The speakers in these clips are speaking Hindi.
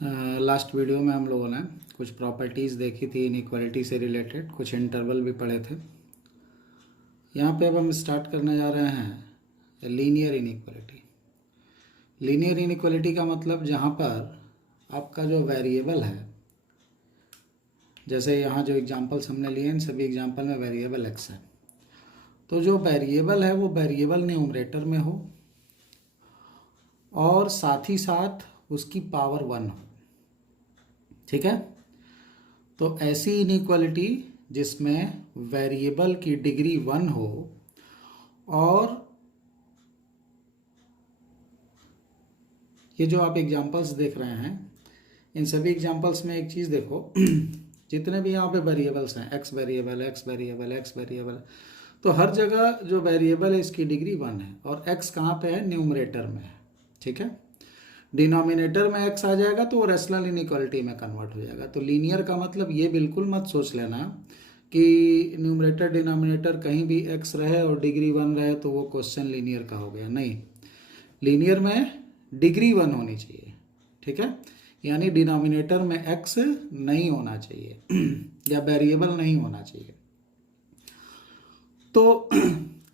लास्ट वीडियो में हम लोगों ने कुछ प्रॉपर्टीज़ देखी थी इनइक्वालिटी से रिलेटेड, कुछ इंटरवल भी पढ़े थे। यहाँ पे अब हम स्टार्ट करने जा रहे हैं लीनियर इनइक्वालिटी। लीनियर इनइक्वालिटी का मतलब जहाँ पर आपका जो वेरिएबल है, जैसे यहाँ जो एग्जांपल्स हमने लिए इन सभी एग्जांपल में वेरिएबल एक्स है, तो जो वेरिएबल है वो वेरिएबल न्यूमरेटर में हो और साथ ही साथ उसकी पावर 1 हो। ठीक है, तो ऐसी इनइक्वालिटी जिसमें वेरिएबल की डिग्री 1 हो और ये जो आप एग्जांपल्स देख रहे हैं इन सभी एग्जांपल्स में एक चीज़ देखो, जितने भी यहाँ पे वेरिएबल्स हैं, x variable, x variable, x variable, तो हर जगह जो वेरिएबल है इसकी डिग्री 1 है और एक्स कहाँ पे है? न्यूमरेटर में है। ठीक है, डिनोमिनेटर में एक्स आ जाएगा तो वो रेशनल इनइक्वालिटी में कन्वर्ट हो जाएगा। तो लीनियर का मतलब ये बिल्कुल मत सोच लेना कि न्यूमरेटर डिनोमिनेटर कहीं भी एक्स रहे और डिग्री 1 रहे तो वो क्वेश्चन लीनियर का हो गया। नहीं, लीनियर में डिग्री 1 होनी चाहिए। ठीक है, यानी डिनोमिनेटर में एक्स नहीं होना चाहिए या वेरिएबल नहीं होना चाहिए। तो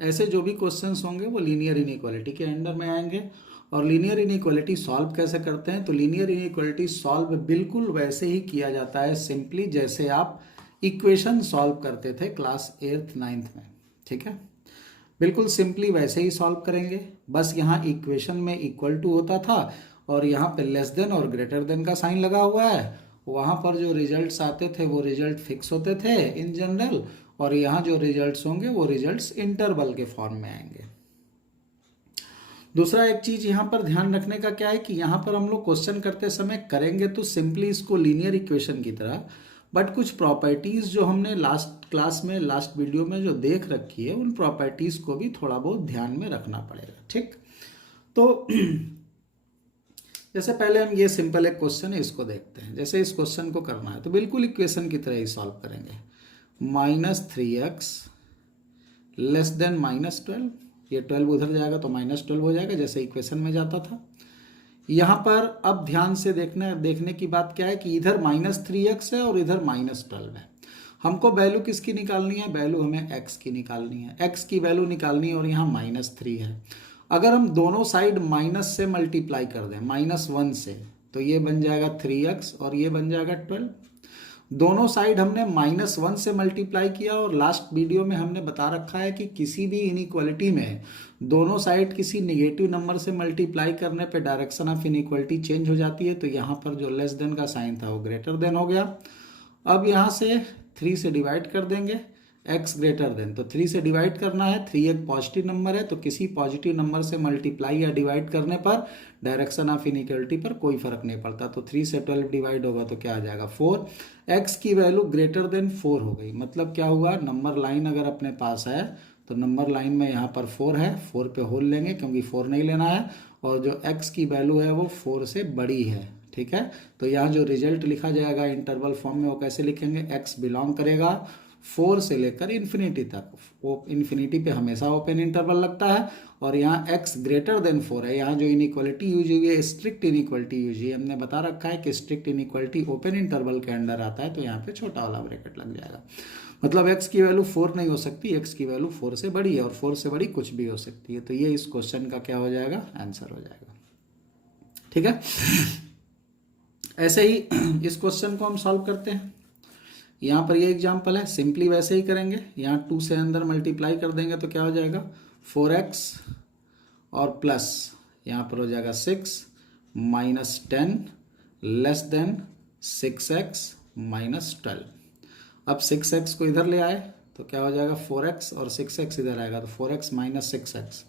ऐसे जो भी क्वेश्चंस होंगे वो लीनियर इनइक्वालिटी के अंडर में आएंगे। और लीनियर इनइक्वालिटी सॉल्व कैसे करते हैं? तो लीनियर इनइक्वालिटी सॉल्व बिल्कुल वैसे ही किया जाता है, सिंपली जैसे आप इक्वेशन सॉल्व करते थे क्लास 8th 9th में। ठीक है, बिल्कुल सिंपली वैसे ही सॉल्व करेंगे। बस यहाँ इक्वेशन में इक्वल टू होता था और यहाँ पे लेस देन और ग्रेटर देन का साइन लगा हुआ है। वहाँ पर जो रिजल्ट्स आते थे वो रिजल्ट फिक्स होते थे इन जनरल, और यहाँ जो रिजल्ट्स होंगे वो रिजल्ट्स इंटरवल के फॉर्म में आएंगे। दूसरा एक चीज यहाँ पर ध्यान रखने का क्या है कि यहाँ पर हम लोग क्वेश्चन करते समय करेंगे तो सिंपली इसको लीनियर इक्वेशन की तरह, बट कुछ प्रॉपर्टीज जो हमने लास्ट क्लास में लास्ट वीडियो में जो देख रखी है उन प्रॉपर्टीज को भी थोड़ा बहुत ध्यान में रखना पड़ेगा। ठीक, तो जैसे पहले हम ये सिंपल एक क्वेश्चन है इसको देखते हैं। जैसे इस क्वेश्चन को करना है तो बिल्कुल इक्वेशन की तरह ही सॉल्व करेंगे। -3x लेस देन -12, ये 12 उधर जाएगा तो -12 हो जाएगा जैसे इक्वेशन में जाता था। यहाँ पर अब ध्यान से देखने की बात क्या है कि इधर -3x है और इधर -12 है। हमको वैल्यू किसकी निकालनी है? वैल्यू हमें x की निकालनी है, x की वैल्यू निकालनी है और यहाँ -3 है। अगर हम दोनों साइड माइनस से मल्टीप्लाई कर दें, -1 से, तो ये बन जाएगा 3x और ये बन जाएगा 12। दोनों साइड हमने -1 से मल्टीप्लाई किया और लास्ट वीडियो में हमने बता रखा है कि किसी भी इनइक्वालिटी में दोनों साइड किसी नेगेटिव नंबर से मल्टीप्लाई करने पे डायरेक्शन ऑफ इनइक्वालिटी चेंज हो जाती है। तो यहाँ पर जो लेस देन का साइन था वो ग्रेटर देन हो गया। अब यहाँ से 3 से डिवाइड कर देंगे, x ग्रेटर देन, तो 3 से डिवाइड करना है। 3 एक पॉजिटिव नंबर है तो किसी पॉजिटिव नंबर से मल्टीप्लाई या डिवाइड करने पर डायरेक्शन ऑफ इनइक्वालिटी पर कोई फर्क नहीं पड़ता। तो 3 से 12 डिवाइड होगा तो क्या आ जाएगा? 4। x की वैल्यू ग्रेटर देन 4 हो गई, मतलब क्या हुआ? नंबर लाइन अगर अपने पास है तो नंबर लाइन में यहाँ पर 4 है, 4 पे होल लेंगे क्योंकि 4 नहीं लेना है, और जो x की वैल्यू है वो 4 से बड़ी है। ठीक है, तो यहाँ जो रिजल्ट लिखा जाएगा इंटरवल फॉर्म में वो कैसे लिखेंगे? x बिलोंग करेगा 4 से लेकर इन्फिनिटी तक। वो इन्फिनिटी पे हमेशा ओपन इंटरवल लगता है और यहाँ x ग्रेटर देन 4 है। यहाँ जो इनइक्वालिटी यूज हुई है स्ट्रिक्ट इनइक्वालिटी यूज हुई है। हमने बता रखा है कि स्ट्रिक्ट इनइक्वालिटी ओपन इंटरवल के अंडर आता है, तो यहाँ पे छोटा वाला ब्रैकेट लग जाएगा। मतलब x की वैल्यू 4 नहीं हो सकती, x की वैल्यू 4 से बड़ी है और 4 से बड़ी कुछ भी हो सकती है। तो ये इस क्वेश्चन का क्या हो जाएगा? आंसर हो जाएगा। ठीक है, ऐसे ही इस क्वेश्चन को हम सॉल्व करते हैं। यहाँ पर ये एग्जाम्पल है, सिंपली वैसे ही करेंगे। यहाँ 2 से अंदर मल्टीप्लाई कर देंगे तो क्या हो जाएगा? 4x और प्लस यहाँ पर हो जाएगा 6 -10 लेस देन 6x -12। अब 6x को इधर ले आए तो क्या हो जाएगा? 4x और 6x इधर आएगा तो 4x -6x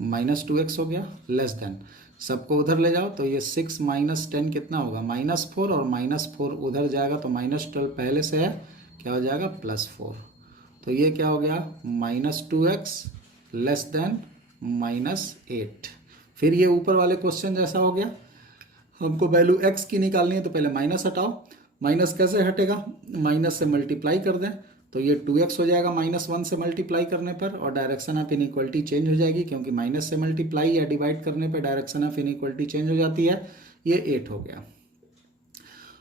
-2x हो गया, लेस देन सबको उधर ले जाओ तो ये 6 -10 कितना होगा? -4, और -4 उधर जाएगा तो -12 पहले से है, क्या हो जाएगा? +4। तो ये क्या हो गया? -2x less than -8। फिर ये ऊपर वाले क्वेश्चन जैसा हो गया। हमको वैल्यू x की निकालनी है तो पहले माइनस हटाओ। माइनस कैसे हटेगा? माइनस से मल्टीप्लाई कर दें तो ये 2x हो जाएगा -1 से मल्टीप्लाई करने पर, और डायरेक्शन ऑफ इनइक्वालिटी चेंज हो जाएगी क्योंकि माइनस से मल्टीप्लाई या डिवाइड करने पर डायरेक्शन ऑफ इनइक्वालिटी चेंज हो जाती है। ये 8 हो गया।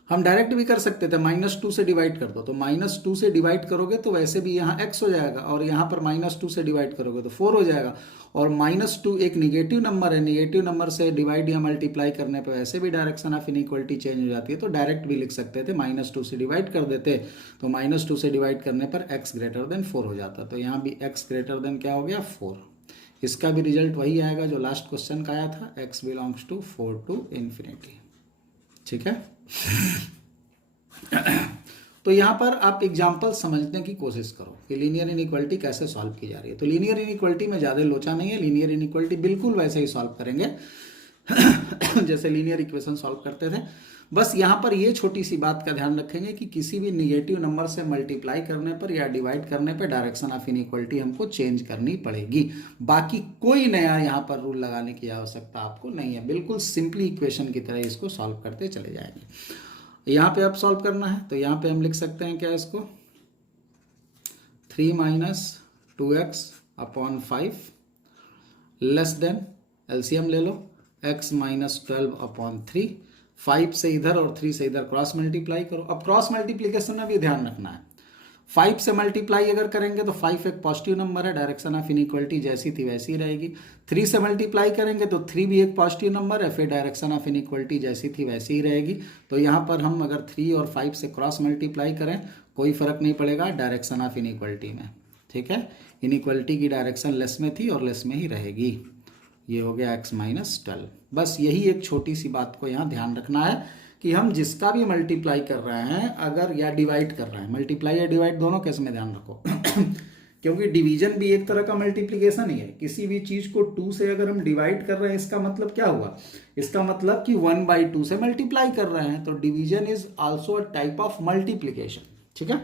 हम डायरेक्ट भी कर सकते थे, -2 से डिवाइड कर दो, तो -2 से डिवाइड करोगे तो वैसे भी यहाँ x हो जाएगा, और यहाँ पर -2 से डिवाइड करोगे तो 4 हो जाएगा। और -2 एक निगेटिव नंबर है, निगेटिव नंबर से डिवाइड या मल्टीप्लाई करने पे वैसे भी डायरेक्शन ऑफ इनइक्वलिटी चेंज हो जाती है, तो डायरेक्ट भी लिख सकते थे, -2 से डिवाइड कर देते, तो -2 से डिवाइड करने पर x ग्रेटर देन 4 हो जाता। तो यहाँ भी x ग्रेटर देन क्या हो गया, 4। इसका भी रिजल्ट वही आएगा जो लास्ट क्वेश्चन का आया था, x belongs to 4 to infinity. ठीक है। तो यहाँ पर आप एग्जाम्पल समझने की कोशिश करो कि लीनियर इनइक्वालिटी कैसे सॉल्व की जा रही है। तो लीनियर इनइक्वालिटी में ज़्यादा लोचा नहीं है, लीनियर इनइक्वालिटी बिल्कुल वैसे ही सॉल्व करेंगे जैसे लीनियर इक्वेशन सॉल्व करते थे। बस यहाँ पर ये छोटी सी बात का ध्यान रखेंगे कि किसी भी निगेटिव नंबर से मल्टीप्लाई करने पर या डिवाइड करने पर डायरेक्शन ऑफ इनइक्वालिटी हमको चेंज करनी पड़ेगी। बाकी कोई नया यहाँ पर रूल लगाने की आवश्यकता आपको नहीं है, बिल्कुल सिंपली इक्वेशन की तरह इसको सॉल्व करते चले जाएंगे। यहाँ पे अब सॉल्व करना है, तो यहाँ पे हम लिख सकते हैं क्या इसको, 3 - 2x upon 5 less than, LCM ले लो, x - 12 अपॉन 3, 5 से इधर और 3 से इधर क्रॉस मल्टीप्लाई करो। अब क्रॉस मल्टीप्लीकेशन में भी ध्यान रखना है, 5 से मल्टीप्लाई अगर करेंगे तो 5 एक पॉजिटिव नंबर है, डायरेक्शन ऑफ इनइक्वालिटी जैसी थी वैसी ही रहेगी। 3 से मल्टीप्लाई करेंगे तो 3 भी एक पॉजिटिव नंबर है, फिर डायरेक्शन ऑफ इनइक्वालिटी जैसी थी वैसी ही रहेगी। तो यहाँ पर हम अगर 3 और 5 से क्रॉस मल्टीप्लाई करें कोई फर्क नहीं पड़ेगा डायरेक्शन ऑफ इनइक्वालिटी में। ठीक है, इनइक्वालिटी की डायरेक्शन लेस में थी और लेस में ही रहेगी। ये हो गया x - 12। बस यही एक छोटी सी बात को यहाँ ध्यान रखना है कि हम जिसका भी मल्टीप्लाई कर रहे हैं अगर या डिवाइड कर रहे हैं, मल्टीप्लाई या डिवाइड दोनों केस में ध्यान रखो क्योंकि डिवीजन भी एक तरह का मल्टीप्लिकेशन ही है। किसी भी चीज को 2 से अगर हम डिवाइड कर रहे हैं इसका मतलब क्या हुआ, इसका मतलब कि 1/2 से मल्टीप्लाई कर रहे हैं, तो division is also a type of multiplication. ठीक है,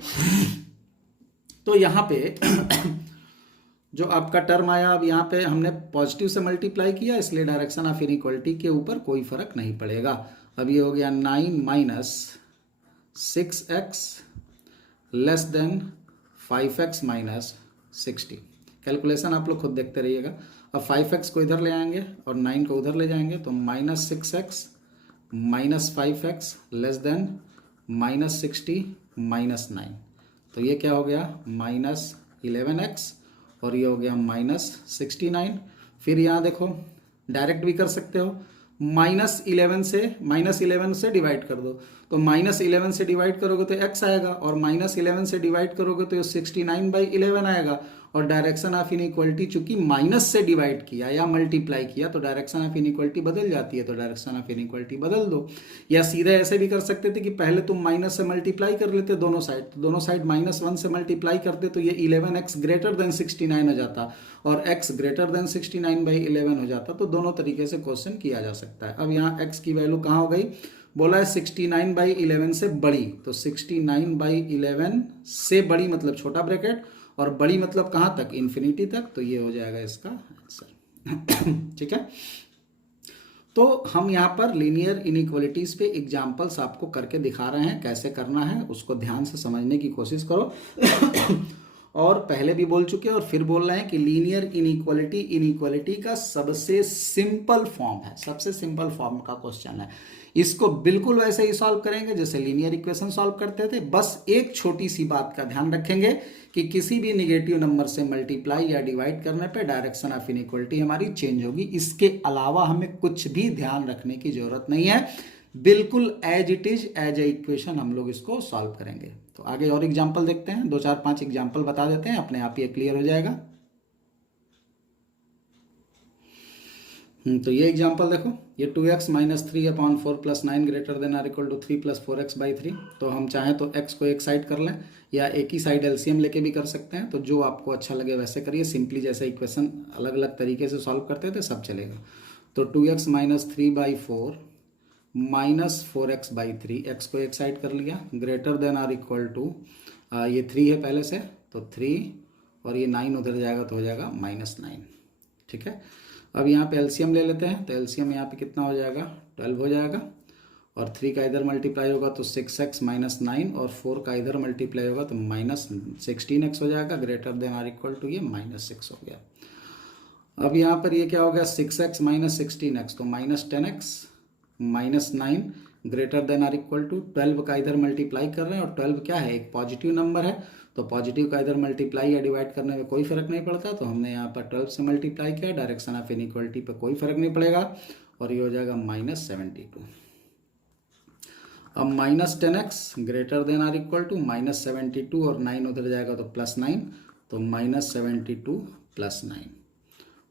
तो यहाँ पे जो आपका टर्म आया, अब यहाँ पे हमने पॉजिटिव से मल्टीप्लाई किया इसलिए डायरेक्शन ऑफ इनइक्वालिटी के ऊपर कोई फर्क नहीं पड़ेगा। अब ये हो गया 9 - 6x less than 5x - 60। Calculation आप लोग खुद देखते रहिएगा। अब 5x को इधर ले आएंगे और 9 को उधर ले जाएंगे, तो -6x - 5x लेस देन -60 - 9। तो ये क्या हो गया, -11x और ये हो गया -69। फिर यहाँ देखो डायरेक्ट भी कर सकते हो, -11 से डिवाइड कर दो, तो -11 से डिवाइड करोगे तो x आएगा, और -11 से डिवाइड करोगे तो 69/11 आएगा। और डायरेक्शन ऑफ इनइक्वालिटी चूंकि माइनस से डिवाइड किया या मल्टीप्लाई किया तो डायरेक्शन ऑफ इनइक्वालिटी बदल जाती है, तो डायरेक्शन ऑफ इनइक्वालिटी बदल दो। या सीधे ऐसे भी कर सकते थे कि पहले तुम माइनस से मल्टीप्लाई कर लेते दोनों साइड, तो दोनों साइड -1 से मल्टीप्लाई करते तो ये 11x ग्रेटर देन 69 हो जाता और x ग्रेटर देन 69/11 हो जाता। तो दोनों तरीके से क्वेश्चन किया जा सकता है। अब यहाँ x की वैल्यू कहाँ हो गई, बोला है 69/11 से बड़ी, तो 69/11 से बड़ी मतलब छोटा ब्रैकेट और बड़ी मतलब कहाँ तक, इन्फिनिटी तक, तो ये हो जाएगा इसका आंसर। ठीक है, तो हम यहाँ पर लीनियर इनइक्वालिटीज पे एग्जांपल्स आपको करके दिखा रहे हैं, कैसे करना है उसको ध्यान से समझने की कोशिश करो। और पहले भी बोल चुके हैं और फिर बोल रहे हैं कि लीनियर इनइक्वालिटी का सबसे सिंपल फॉर्म है, सबसे सिंपल फॉर्म का क्वेश्चन है। इसको बिल्कुल वैसे ही सॉल्व करेंगे जैसे लीनियर इक्वेशन सॉल्व करते थे। बस एक छोटी सी बात का ध्यान रखेंगे कि किसी भी निगेटिव नंबर से मल्टीप्लाई या डिवाइड करने पे डायरेक्शन ऑफ इनइक्वालिटी हमारी चेंज होगी। इसके अलावा हमें कुछ भी ध्यान रखने की जरूरत नहीं है, बिल्कुल as it is as a equation हम लोग इसको सॉल्व करेंगे। तो आगे और एग्जाम्पल देखते हैं, 2 4 5 एग्जाम्पल बता देते हैं, अपने आप ये क्लियर हो जाएगा। तो ये एग्जाम्पल देखो, ये 2x - 3 upon 4 + 9 greater than or equal to 3 + 4x/3। तो हम चाहें तो x को एक साइड कर लें या एक ही साइड एलसीएम लेके भी कर सकते हैं, तो जो आपको अच्छा लगे वैसे करिए। सिंपली जैसे इक्वेशन अलग अलग तरीके से सॉल्व करते थे सब चलेगा। तो 2x - 3/4 -4x/3, x को एक साइड कर लिया, greater than or equal to ये 3 है पहले से, तो 3 और ये 9 उधर जाएगा तो हो जाएगा -9। ठीक है, अब यहाँ पे एलसीएम ले लेते हैं, तो एलसीएम यहाँ पे कितना हो जाएगा, 12 हो जाएगा, और 3 का इधर मल्टीप्लाई होगा तो 6x - 9 और 4 का इधर मल्टीप्लाई होगा तो -16x हो जाएगा, greater than or equal to ये -6 हो गया। अब यहाँ पर ये क्या हो गया, 6x - 16x तो -10x -9 greater than or equal to 12 का इधर मल्टीप्लाई कर रहे हैं और 12 क्या है, एक पॉजिटिव नंबर है, तो पॉजिटिव का इधर मल्टीप्लाई या डिवाइड करने में कोई फर्क नहीं पड़ता, तो हमने यहाँ पर 12 से मल्टीप्लाई किया, डायरेक्शन ऑफ इनइक्वलिटी पे कोई फर्क नहीं पड़ेगा और ये हो जाएगा -72। अब -10x greater than or equal to -72 और 9 उधर जाएगा तो +9, तो -72 + 9,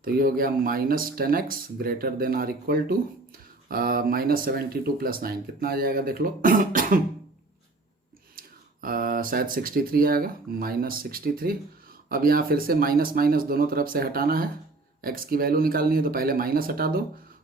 तो ये हो गया -10x greater than or equal to -72 + 9 कितना आ जाएगा देख लो शायद 63 आएगा, -63। अब यहाँ फिर से माइनस माइनस दोनों तरफ से हटाना है, x की वैल्यू निकालनी है तो पहले माइनस हटा दो,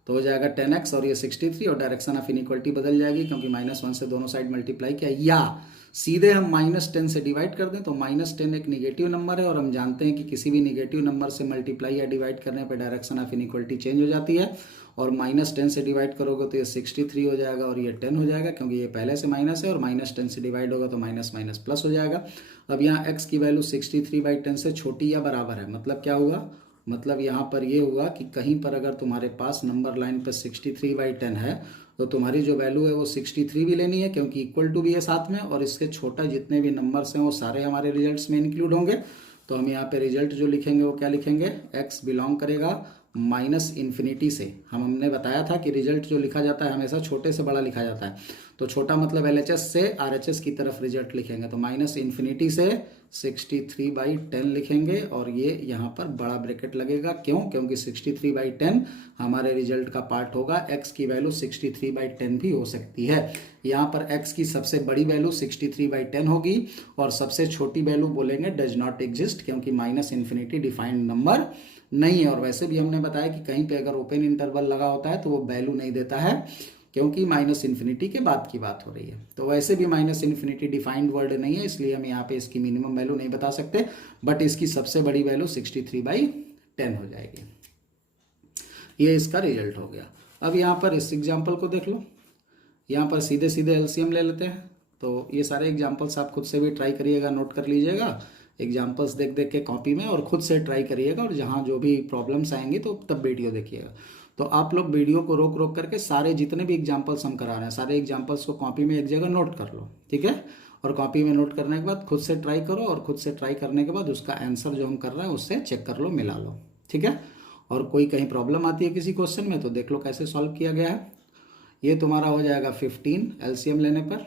तो हो जाएगा 10x और ये 63 और डायरेक्शन ऑफ इनइक्वलिटी बदल जाएगी क्योंकि -1 से दोनों साइड मल्टीप्लाई किया, या सीधे हम -10 से डिवाइड कर दें तो -10 एक निगेटिव नंबर है और हम जानते हैं कि किसी भी निगेटिव नंबर से मल्टीप्लाई या डिवाइड करने पर डायरेक्शन ऑफ इनइक्वलिटी चेंज हो जाती है, और -10 से डिवाइड करोगे तो ये 63 हो जाएगा और ये 10 हो जाएगा क्योंकि ये पहले से माइनस है, और -10 से डिवाइड होगा तो माइनस माइनस प्लस हो जाएगा। अब यहाँ x की वैल्यू 63/10 से छोटी या बराबर है, मतलब क्या हुआ, मतलब यहाँ पर ये हुआ कि कहीं पर अगर तुम्हारे पास नंबर लाइन पर 63/10 है तो तुम्हारी जो वैल्यू है वो 63 भी लेनी है क्योंकि इक्वल टू भी है साथ में, और इसके छोटा जितने भी नंबर्स हैं वो सारे हमारे रिजल्ट्स में इंक्लूड होंगे। तो हम यहाँ पे रिजल्ट जो लिखेंगे वो क्या लिखेंगे, x बिलोंग करेगा -∞ से। हमने बताया था कि रिजल्ट जो लिखा जाता है हमेशा छोटे से बड़ा लिखा जाता है, तो छोटा मतलब LHS से RHS की तरफ रिजल्ट लिखेंगे, तो -∞ से 63/10 लिखेंगे और ये यहाँ पर बड़ा ब्रैकेट लगेगा, क्यों, क्योंकि 63/10 हमारे रिजल्ट का पार्ट होगा। x की वैल्यू 63/10 भी हो सकती है, यहाँ पर x की सबसे बड़ी वैल्यू 63/10 होगी और सबसे छोटी वैल्यू बोलेंगे डज नॉट एग्जिस्ट, क्योंकि -∞ डिफाइंड नंबर नहीं है। और वैसे भी हमने बताया कि कहीं पे अगर ओपन इंटरवल लगा होता है तो वो वैल्यू नहीं देता है क्योंकि -∞ के बाद की बात हो रही है, तो वैसे भी -∞ डिफाइंड वर्ड नहीं है, इसलिए हम यहाँ पे इसकी मिनिमम वैल्यू नहीं बता सकते, बट इसकी सबसे बड़ी वैल्यू 63/10 हो जाएगी। ये इसका रिजल्ट हो गया। अब यहाँ पर इस एग्जाम्पल को देख लो, यहाँ पर सीधे सीधे LCM ले लेते हैं, तो ये सारे एग्जाम्पल्स आप खुद से भी ट्राई करिएगा, नोट कर लीजिएगा एग्जाम्पल्स देख देख के कॉपी में, और खुद से ट्राई करिएगा, और जहाँ जो भी प्रॉब्लम्स आएंगी तो तब वीडियो देखिएगा। तो आप लोग वीडियो को रोक रोक करके सारे जितने भी एग्जाम्पल्स हम करा रहे हैं सारे एग्जाम्पल्स को कॉपी में एक जगह नोट कर लो, ठीक है, और कॉपी में नोट करने के बाद खुद से ट्राई करो, और खुद से ट्राई करने के बाद उसका आंसर जो हम कर रहे हैं उससे चेक कर लो, मिला लो, ठीक है। और कोई कहीं प्रॉब्लम आती है किसी क्वेश्चन में तो देख लो कैसे सॉल्व किया गया है। ये तुम्हारा हो जाएगा 15 LCM लेने पर,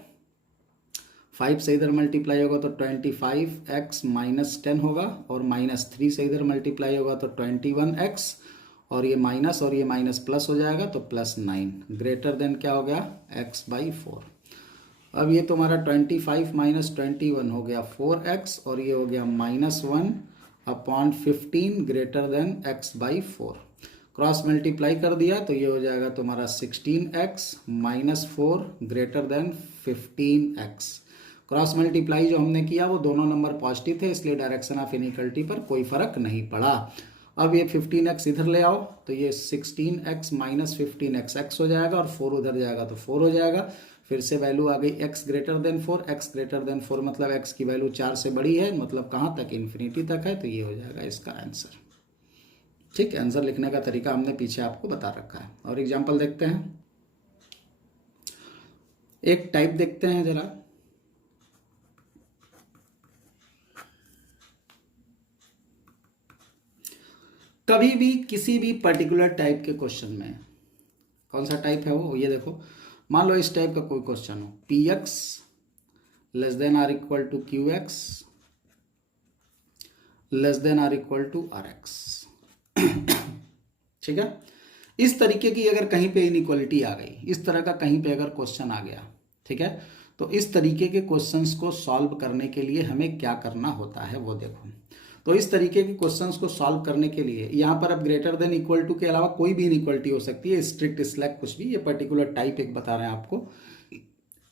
5 से इधर मल्टीप्लाई होगा तो 25x -10 होगा, और -3 से इधर मल्टीप्लाई होगा तो 21x, और ये माइनस प्लस हो जाएगा तो +9, ग्रेटर देन क्या हो गया x/4। अब ये तुम्हारा 25 - 21 हो गया 4x, और ये हो गया -1/15 greater than x/4। Cross multiply कर दिया तो ये हो जाएगा तुम्हारा 16x - 4 greater than 15x। Cross multiply जो हमने किया वो दोनों नंबर पॉजिटिव थे, इसलिए डायरेक्शन ऑफ इनइक्वलिटी पर कोई फर्क नहीं पड़ा। अब ये 15x इधर ले आओ तो ये 16x - 15x x हो जाएगा, और 4 उधर जाएगा तो 4 हो जाएगा। फिर से वैल्यू आ गई x greater than 4, x greater than 4 मतलब x की वैल्यू 4 से बड़ी है, मतलब कहाँ तक, इन्फिनिटी तक है, तो ये हो जाएगा इसका आंसर। ठीक, आंसर लिखने का तरीका हमने पीछे आपको बता रखा है। और एग्जाम्पल देखते हैं, एक टाइप देखते हैं जरा। कभी भी किसी भी पर्टिकुलर टाइप के क्वेश्चन में, कौन सा टाइप है वो, ये देखो, मान लो इस टाइप का कोई क्वेश्चन हो, px less than or equal to qx less than or equal to rx। ठीक है, इस तरीके की अगर कहीं पे इनइक्वालिटी आ गई, इस तरह का कहीं पे अगर क्वेश्चन आ गया, ठीक है, तो इस तरीके के क्वेश्चंस को सॉल्व करने के लिए हमें क्या करना होता है वो देखो। तो इस तरीके के क्वेश्चंस को सॉल्व करने के लिए यहाँ पर अब ग्रेटर देन इक्वल टू के अलावा कोई भी इनइक्वालिटी हो सकती है, स्ट्रिक्ट स्लैक कुछ भी, ये पर्टिकुलर टाइप एक बता रहे हैं आपको।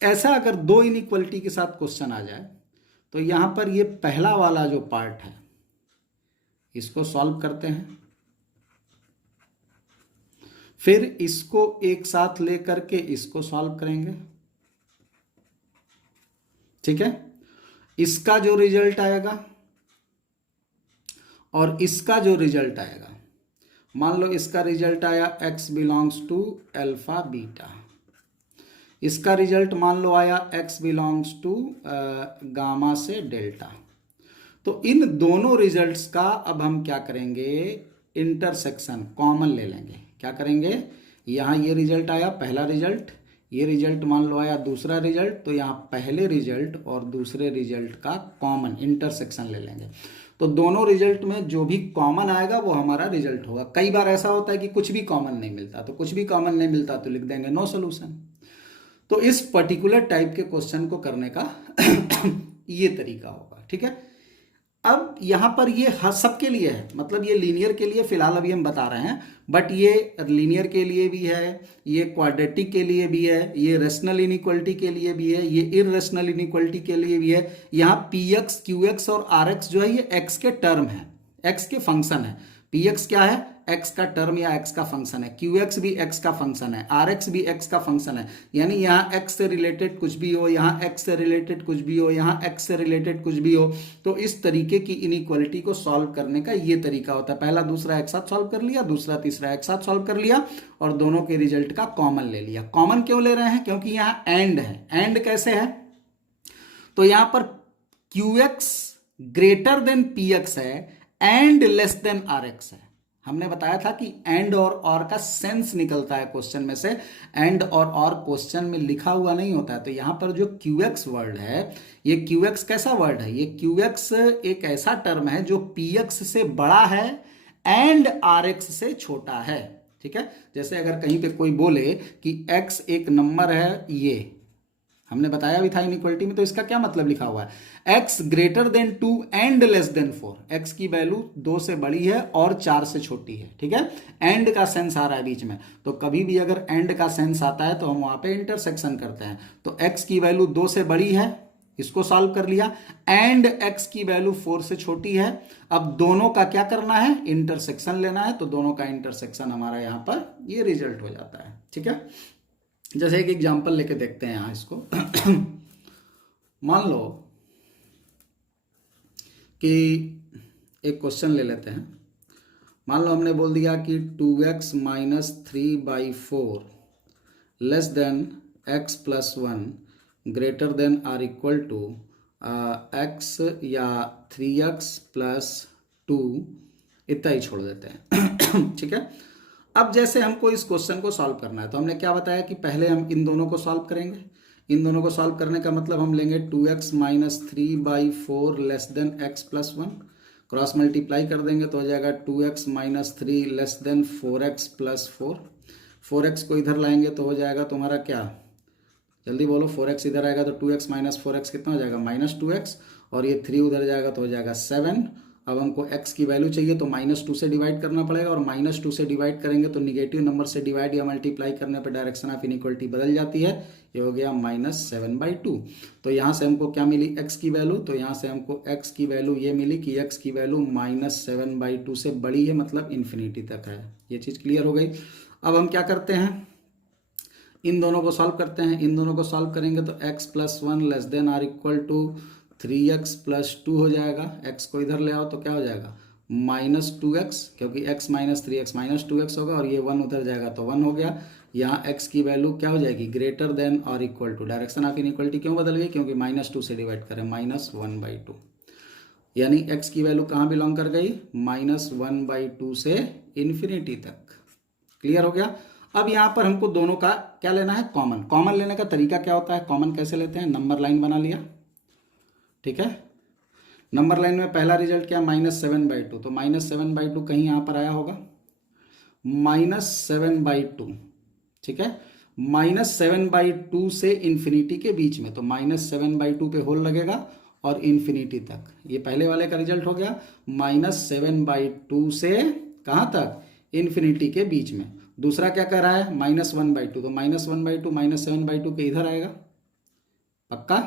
ऐसा अगर दो इनइक्वालिटी के साथ क्वेश्चन आ जाए तो यहाँ पर ये पहला वाला जो पार्ट है इसको सॉल्व करते हैं, फिर इसको एक साथ लेकर के इसको सॉल्व करेंगे, ठीक है। इसका जो रिजल्ट आएगा और इसका जो रिजल्ट आएगा, मान लो इसका रिजल्ट आया x belongs to alpha beta, इसका रिजल्ट मान लो आया x बिलोंग्स टू गामा से डेल्टा। तो इन दोनों रिजल्ट्स का अब हम क्या करेंगे, इंटरसेक्शन कॉमन ले लेंगे। क्या करेंगे, यहाँ ये रिजल्ट आया पहला रिजल्ट, ये रिजल्ट मान लो आया दूसरा रिजल्ट, तो यहाँ पहले रिजल्ट और दूसरे रिजल्ट का कॉमन इंटरसेक्शन ले लेंगे। तो दोनों रिजल्ट में जो भी कॉमन आएगा वो हमारा रिजल्ट होगा। कई बार ऐसा होता है कि कुछ भी कॉमन नहीं मिलता, तो कुछ भी कॉमन नहीं मिलता तो लिख देंगे नो सोल्यूशन। तो इस पर्टिकुलर टाइप के क्वेश्चन को करने का ये तरीका होगा, ठीक है। अब यहां पर ये सबके लिए है, मतलब ये लीनियर के लिए फिलहाल अभी हम बता रहे हैं, बट ये लीनियर के लिए भी है, ये क्वाड्रेटिक के लिए भी है, ये रेशनल इनइक्वालिटी के लिए भी है, ये इररेशनल इनइक्वालिटी के लिए भी है। यहाँ px, qx और rx जो है ये x के टर्म है, x के फंक्शन है। px क्या है, x का टर्म या x का फंक्शन है, qx भी x का फंक्शन है, rx भी x का फंक्शन है। यानी यहाँ x से रिलेटेड कुछ भी हो, यहाँ x से रिलेटेड कुछ भी हो, यहाँ x से रिलेटेड कुछ भी हो, तो इस तरीके की इनइक्वालिटी को सॉल्व करने का ये तरीका होता है। पहला दूसरा एक साथ सॉल्व कर लिया, दूसरा तीसरा एक साथ सॉल्व कर लिया और दोनों के रिजल्ट का कॉमन ले लिया। कॉमन क्यों ले रहे हैं, क्योंकि यहाँ एंड है। एंड कैसे है, तो यहाँ पर qx ग्रेटर देन px है एंड लेस देन rx है। हमने बताया था कि एंड और का सेंस निकलता है क्वेश्चन में से, एंड और क्वेश्चन में लिखा हुआ नहीं होता है। तो यहां पर जो qx वर्ड है, ये qx कैसा वर्ड है, ये qx एक ऐसा टर्म है जो px से बड़ा है एंड rx से छोटा है, ठीक है। जैसे अगर कहीं पे कोई बोले कि x एक नंबर है, ये हमने बताया भी था इनइक्वालिटी में, तो इसका क्या मतलब लिखा हुआ है, x greater than 2 and less than 4। x की वैल्यू 2 से बड़ी है और 4 से छोटी है, ठीक है। एंड का सेंस आ रहा है बीच में, तो कभी भी अगर एंड का सेंस आता है तो हम वहां पे इंटरसेक्शन करते हैं। तो x की वैल्यू 2 से बड़ी है, इसको सॉल्व कर लिया, एंड x की वैल्यू 4 से छोटी है। अब दोनों का क्या करना है, इंटरसेक्शन लेना है। तो दोनों का इंटरसेक्शन हमारा यहाँ पर ये रिजल्ट हो जाता है, ठीक है। जैसे एक एग्जांपल लेके देखते हैं यहां इसको। मान लो कि एक क्वेश्चन ले लेते हैं। मान लो हमने बोल दिया कि 2x minus 3/4 less than x plus 1 greater than or equal to x या 3x प्लस 2, इतना ही छोड़ देते हैं, ठीक है। अब जैसे हमको इस क्वेश्चन को सॉल्व करना है, तो हमने क्या बताया कि पहले हम इन दोनों को सॉल्व करेंगे। इन दोनों को सॉल्व करने का मतलब हम लेंगे 2x minus 3/4 less than x plus 1, cross multiply कर देंगे तो हो जाएगा 2x minus 3 less than 4x plus 4। 4x को इधर लाएंगे तो हो जाएगा तुम्हारा क्या, जल्दी बोलो, 4x इधर आएगा तो 2x माइनस 4x कितना हो जाएगा, -2x, और ये 3 उधर जाएगा तो हो जाएगा 7। अब हमको x की वैल्यू चाहिए तो -2 से डिवाइड करना पड़ेगा, और -2 से डिवाइड करेंगे तो निगेटिव नंबर से डिवाइड या मल्टीप्लाई करने पर डायरेक्शन ऑफ इनइक्वालिटी बदल जाती है। ये हो गया -7/2। तो यहाँ से हमको क्या मिली, x की वैल्यू, तो यहाँ से हमको x की वैल्यू ये मिली कि x की वैल्यू -7/2 से बड़ी है, मतलब इन्फिनिटी तक है। ये चीज़ क्लियर हो गई। अब हम क्या करते हैं, इन दोनों को सॉल्व करते हैं। इन दोनों को सॉल्व करेंगे तो x plus 1 less than or equal to 3x plus 2 हो जाएगा। x को इधर ले आओ तो क्या हो जाएगा, -2x, क्योंकि x minus 3x minus 2x होगा, और ये 1 उधर जाएगा तो 1 हो गया। यहाँ x की वैल्यू क्या हो जाएगी, greater than or equal to, direction of inequality क्यों बदल गई, क्योंकि -2 से डिवाइड करें, -1/2, यानी x की वैल्यू कहाँ बिलोंग कर गई, -1/2 से इन्फिनिटी तक। क्लियर हो गया। अब यहाँ पर हमको दोनों का क्या लेना है, कॉमन। कॉमन लेने का तरीका क्या होता है, कॉमन कैसे लेते हैं, नंबर लाइन बना लिया, ठीक है। नंबर लाइन में पहला रिजल्ट क्या, -7/2, तो -7/2 कहीं यहाँ पर आया होगा, -7/2, ठीक है। -7/2 से इन्फिनिटी के बीच में, तो -7/2 पे होल लगेगा और इन्फिनिटी तक। ये पहले वाले का रिजल्ट हो गया, -7/2 से कहाँ तक, इन्फिनिटी के बीच में। दूसरा क्या कर रहा है, -1/2, तो -1/2 -7/2 के इधर आएगा, पक्का,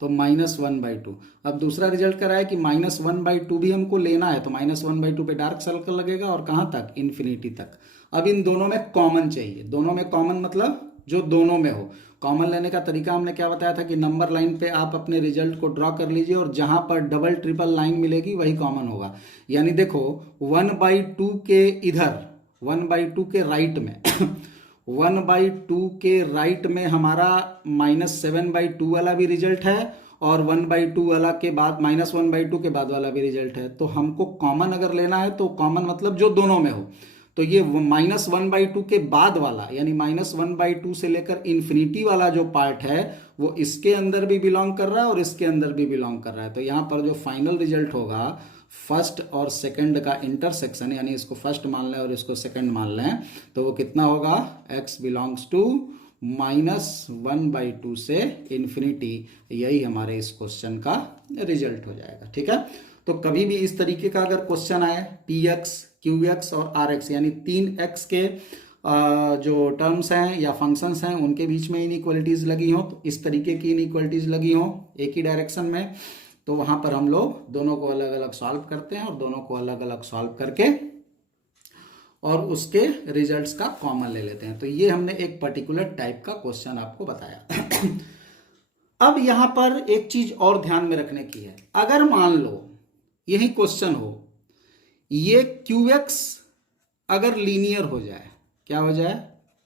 तो -1/2। अब दूसरा रिजल्ट कर रहा है कि -1/2 भी हमको लेना है, तो -1/2 पे डार्क सर्कल लगेगा और कहाँ तक, इन्फिनिटी तक। अब इन दोनों में कॉमन चाहिए, दोनों में कॉमन मतलब जो दोनों में हो। कॉमन लेने का तरीका हमने क्या बताया था कि नंबर लाइन पे आप अपने रिजल्ट को ड्रॉ कर लीजिए, और जहां पर डबल ट्रिपल लाइन मिलेगी वही कॉमन होगा। यानी देखो 1/2 के इधर, 1/2 के राइट में 1/2 के राइट में हमारा -7/2 वाला भी रिजल्ट है, और 1/2 वाला के बाद -1/2 के बाद वाला भी रिजल्ट है। तो हमको कॉमन अगर लेना है तो कॉमन मतलब जो दोनों में हो, तो ये -1/2 के बाद वाला यानी -1/2 से लेकर इन्फिनिटी वाला जो पार्ट है वो इसके अंदर भी बिलोंग कर रहा है और इसके अंदर भी बिलोंग कर रहा है। तो यहाँ पर जो फाइनल रिजल्ट होगा फर्स्ट और सेकंड का इंटरसेक्शन, यानी इसको फर्स्ट मान लें और इसको सेकंड मान लें, तो वो कितना होगा, x बिलोंग्स टू -1/2 से इन्फिनिटी। यही हमारे इस क्वेश्चन का रिजल्ट हो जाएगा। ठीक है, तो कभी भी इस तरीके का अगर क्वेश्चन आए px, qx और rx यानी 3x के जो टर्म्स हैं या फंक्शंस हैं उनके बीच में इनइक्वालिटीज लगी हो, तो इस तरीके की इनइक्वालिटीज लगी हो एक ही डायरेक्शन में, तो वहां पर हम लोग दोनों को अलग अलग सॉल्व करते हैं और दोनों को अलग अलग सॉल्व करके और उसके रिजल्ट्स का कॉमन ले लेते हैं। तो ये हमने एक पर्टिकुलर टाइप का क्वेश्चन आपको बताया। अब यहां पर एक चीज और ध्यान में रखने की है, अगर मान लो यही क्वेश्चन हो, ये QX अगर लीनियर हो जाए, क्या हो जाए,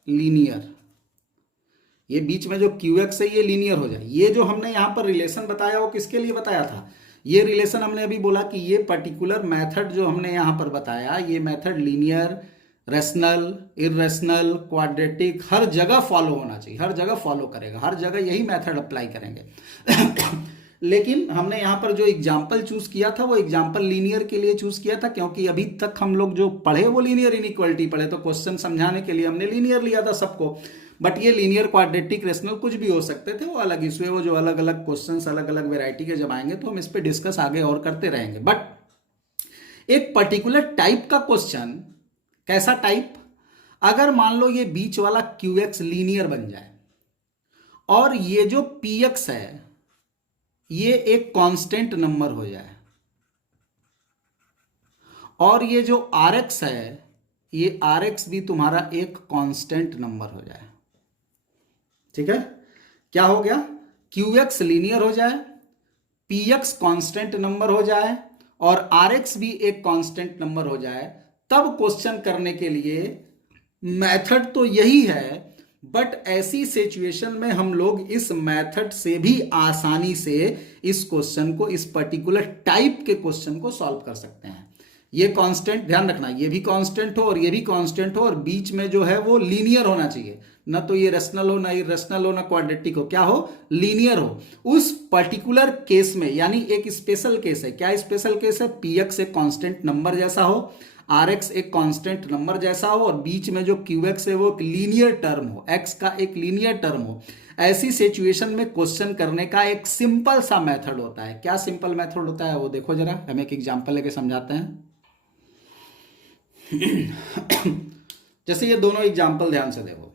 लीनियर, ये बीच में जो QX है ये लीनियर हो जाए। ये जो हमने यहां पर रिलेशन बताया वो किसके लिए बताया था, ये रिलेशन हमने अभी बोला कि ये पर्टिकुलर मेथड जो हमने यहां पर बताया, ये method linear, rational, irrational, quadratic हर जगह फॉलो होना चाहिए, हर जगह फॉलो करेगा, हर जगह यही मेथड अप्लाई करेंगे। लेकिन हमने यहां पर जो एग्जाम्पल चूज किया था वो एग्जाम्पल लीनियर के लिए चूज किया था, क्योंकि अभी तक हम लोग जो पढ़े वो लीनियर इनइक्वालिटी पढ़े, तो क्वेश्चन समझाने के लिए हमने लीनियर लिया था सबको। बट ये लीनियर, क्वाड्रेटिक, रेशनल कुछ भी हो सकते थे, वो अलग इशू है, वो जो अलग अलग क्वेश्चंस अलग अलग वैरायटी के जब आएंगे तो हम इस पे डिस्कस आगे और करते रहेंगे। बट एक पर्टिकुलर टाइप का क्वेश्चन, कैसा टाइप, अगर मान लो ये बीच वाला QX लीनियर बन जाए और ये जो PX है ये एक कांस्टेंट नंबर हो जाए, और ये जो RX है ये RX भी तुम्हारा एक कांस्टेंट नंबर हो जाए। ठीक है, क्या हो गया, QX लीनियर हो जाए, PX कांस्टेंट नंबर हो जाए और RX भी एक कांस्टेंट नंबर हो जाए, तब क्वेश्चन करने के लिए मेथड तो यही है, बट ऐसी सिचुएशन में हम लोग इस मेथड से भी आसानी से इस क्वेश्चन को, इस पर्टिकुलर टाइप के क्वेश्चन को सॉल्व कर सकते हैं। ये कांस्टेंट, ध्यान रखना, ये भी कांस्टेंट हो और ये भी कांस्टेंट हो और बीच में जो है वो लीनियर होना चाहिए, ना तो ये रेशनल हो, ना इरेशनल हो, ना क्वाड्रेटिक हो, क्या हो, लीनियर हो। उस पर्टिकुलर केस में, यानी एक स्पेशल केस है, क्या स्पेशल केस है, PX एक कांस्टेंट नंबर जैसा हो, RX एक कांस्टेंट नंबर जैसा हो और बीच में जो QX है वो एक लीनियर टर्म हो, X का एक लीनियर टर्म हो। ऐसी सिचुएशन में क्वेश्चन करने का एक सिंपल सा मेथड होता है। क्या सिंपल मेथड होता है वो देखो जरा, हम एक एग्जांपल लेके समझाते हैं। जैसे ये दोनों एग्जांपल ध्यान से देखो,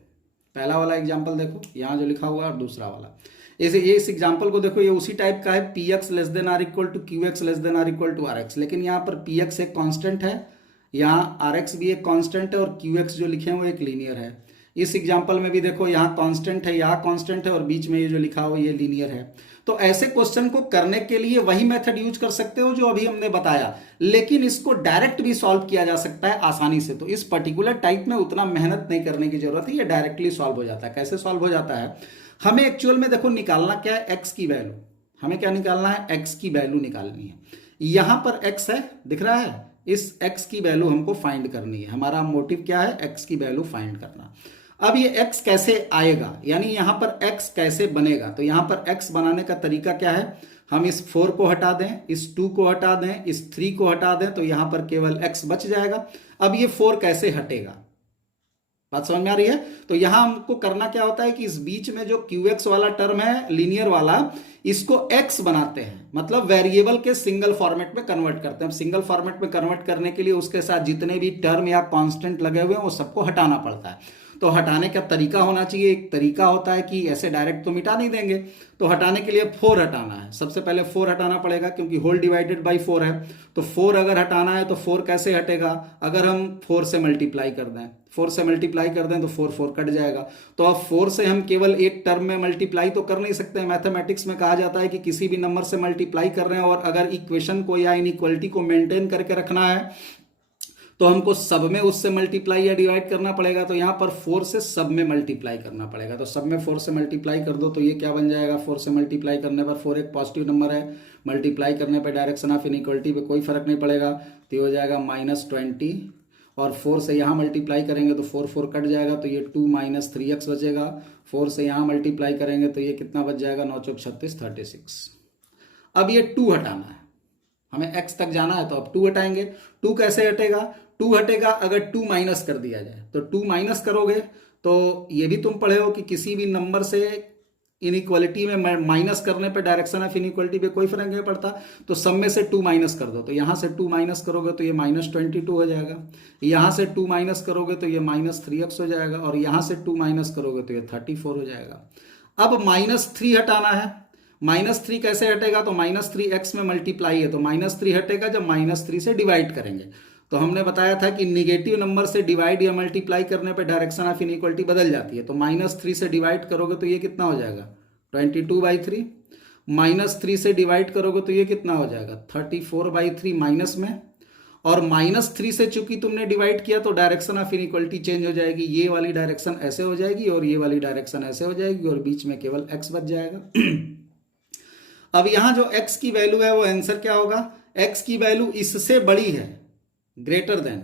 पहला वाला एग्जांपल देखो यहां जो लिखा हुआ है और दूसरा वाला, इस एग्जांपल को देखो, ये उसी टाइप का है, PX less than or equal to QX less than or equal to RX, लेकिन यहाँ पर PX एक कांस्टेंट है, यहाँ RX भी एक कांस्टेंट है और QX जो लिखे हैं वो एक लीनियर है। इस एग्जांपल में भी देखो, यहाँ कांस्टेंट है, यहाँ कांस्टेंट है और बीच में ये जो लिखा हो ये लीनियर है। तो ऐसे क्वेश्चन को करने के लिए वही मेथड यूज कर सकते हो जो अभी हमने बताया, लेकिन इसको डायरेक्ट भी सॉल्व किया जा सकता है आसानी से। तो इस पर्टिकुलर टाइप में उतना मेहनत नहीं करने की जरूरत है, ये डायरेक्टली सॉल्व हो जाता है। कैसे सॉल्व हो जाता है, हमें एक्चुअल में देखो निकालना क्या है, एक्स की वैल्यू, हमें क्या निकालना है, एक्स की वैल्यू निकालनी है। यहां पर एक्स है, दिख रहा है, इस एक्स की वैल्यू हमको फाइंड करनी है। हमारा मोटिव क्या है, एक्स की वैल्यू फाइंड करना। अब ये x कैसे आएगा, यानी यहां पर x कैसे बनेगा, तो यहां पर x बनाने का तरीका क्या है, हम इस 4 को हटा दें, इस 2 को हटा दें, इस 3 को हटा दें, तो यहां पर केवल x बच जाएगा। अब ये 4 कैसे हटेगा, बात समझ में आ रही है। तो यहां हमको करना क्या होता है कि इस बीच में जो QX वाला टर्म है लीनियर वाला, इसको x बनाते हैं, मतलब वेरिएबल के सिंगल फॉर्मेट में कन्वर्ट करते हैं। सिंगल फॉर्मेट में कन्वर्ट करने के लिए उसके साथ जितने भी टर्म या कांस्टेंट लगे हुए हैं वो सबको हटाना पड़ता है। तो हटाने का तरीका होना चाहिए, एक तरीका होता है कि ऐसे डायरेक्ट तो मिटा नहीं देंगे, तो हटाने के लिए 4 हटाना है। सबसे पहले 4 हटाना पड़ेगा क्योंकि होल डिवाइडेड बाई 4 है, तो 4 अगर हटाना है तो 4 कैसे हटेगा, अगर हम 4 से मल्टीप्लाई कर दें, 4 से मल्टीप्लाई कर दें तो 4 4 कट जाएगा। तो अब 4 से हम केवल एक टर्म में मल्टीप्लाई तो कर नहीं सकते। मैथमेटिक्स में कहा जाता है कि किसी भी नंबर से मल्टीप्लाई कर रहे हैं और अगर इक्वेशन को या इनइक्वालिटी को मेंटेन करके रखना है तो हमको सब में उससे मल्टीप्लाई या डिवाइड करना पड़ेगा, तो यहाँ पर 4 से सब में मल्टीप्लाई करना पड़ेगा। तो सब में 4 से मल्टीप्लाई कर दो तो ये क्या बन जाएगा, 4 से मल्टीप्लाई करने पर 4 एक पॉजिटिव नंबर है, मल्टीप्लाई करने पर डायरेक्शन ऑफ इनइक्वलिटी पे कोई फर्क नहीं पड़ेगा, तो ये हो जाएगा -20, और 4 से यहाँ मल्टीप्लाई करेंगे तो 4 4 कट जाएगा, तो ये 2 - 3x बचेगा। 4 से यहाँ मल्टीप्लाई करेंगे तो ये कितना बच जाएगा, 9 चौक 36, 36। अब ये 2 हटाना है, हमें x तक जाना है, तो अब 2 हटाएंगे। 2 कैसे हटेगा, 2 हटेगा अगर 2 माइनस कर दिया जाए, तो 2 माइनस करोगे तो ये भी तुम पढ़े हो कि किसी भी नंबर से इनइक्वालिटी में माइनस करने पे डायरेक्शन ऑफ इनइक्वालिटी पे कोई फर्क नहीं पड़ता, तो सब में से 2 माइनस कर दो, तो यहाँ से 2 माइनस करोगे तो ये -22 हो जाएगा, यहाँ से 2 माइनस करोगे तो ये -3x हो जाएगा, और यहाँ से 2 माइनस करोगे तो ये 34 हो जाएगा। अब -3 हटाना है, -3 कैसे हटेगा, तो -3x में मल्टीप्लाई है, तो -3 हटेगा जब -3 से डिवाइड करेंगे। तो हमने बताया था कि निगेटिव नंबर से डिवाइड या मल्टीप्लाई करने पे डायरेक्शन ऑफ इनइक्वालिटी बदल जाती है, तो -3 से डिवाइड करोगे तो ये कितना हो जाएगा, 22/3, -3 से डिवाइड करोगे तो ये कितना हो जाएगा, 34/3 माइनस में, और -3 से चूंकि तुमने डिवाइड किया तो डायरेक्शन ऑफ इनइक्वालिटी चेंज हो जाएगी, ये वाली डायरेक्शन ऐसे हो जाएगी और ये वाली डायरेक्शन ऐसे हो जाएगी, और बीच में केवल x बच जाएगा। अब यहाँ जो x की वैल्यू है वो आंसर क्या होगा, x की वैल्यू इससे बड़ी है, ग्रेटर देन,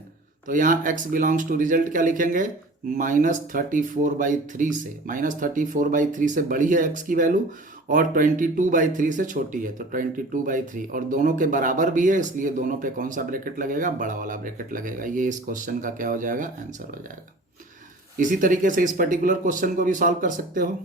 तो यहाँ x बिलोंग्स टू रिजल्ट क्या लिखेंगे, -34/3 से, -34/3 से बड़ी है x की वैल्यू, और 22/3 से छोटी है, तो 22/3, और दोनों के बराबर भी है, इसलिए दोनों पे कौन सा ब्रैकेट लगेगा, बड़ा वाला ब्रैकेट लगेगा। ये इस क्वेश्चन का क्या हो जाएगा, आंसर हो जाएगा। इसी तरीके से इस पर्टिकुलर क्वेश्चन को भी सॉल्व कर सकते हो।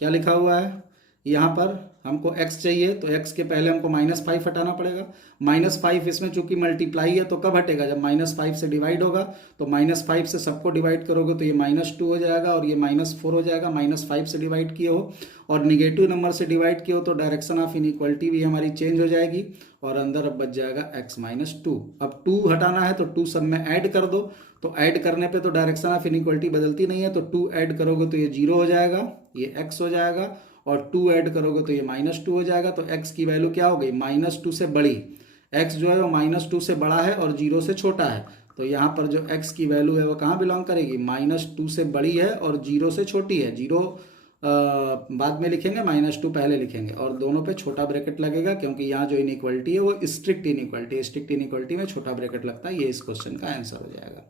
क्या लिखा हुआ है यहाँ पर, हमको x चाहिए, तो x के पहले हमको -5 हटाना पड़ेगा। -5 इसमें चूंकि मल्टीप्लाई है, तो कब हटेगा, जब -5 से डिवाइड होगा, तो -5 से सबको डिवाइड करोगे तो ये -2 हो जाएगा, और ये -4 हो जाएगा, -5 से डिवाइड किए हो और निगेटिव नंबर से डिवाइड किए हो, तो डायरेक्शन ऑफ इनइक्वालिटी भी हमारी चेंज हो जाएगी, और अंदर अब बच जाएगा x - 2। अब 2 हटाना है तो 2 सब में ऐड कर दो, तो ऐड करने पे तो डायरेक्शन ऑफ इनइक्वालिटी बदलती नहीं है, तो 2 ऐड करोगे तो ये 0 हो जाएगा, ये x हो जाएगा, और 2 ऐड करोगे तो ये -2 हो जाएगा। तो x की वैल्यू क्या हो गई, -2 से बड़ी, x जो है वो -2 से बड़ा है और 0 से छोटा है, तो यहाँ पर जो x की वैल्यू है वो कहाँ बिलोंग करेगी, -2 से बड़ी है और 0 से छोटी है। 0 बाद में लिखेंगे, -2 पहले लिखेंगे, और दोनों पे छोटा ब्रैकेट लगेगा, क्योंकि यहाँ जो इनइक्वालिटी है वो स्ट्रिक्ट इनइक्वालिटी है, स्ट्रिक्ट इनइक्वालिटी में छोटा ब्रैकेट लगता है। ये इस क्वेश्चन का आंसर हो जाएगा।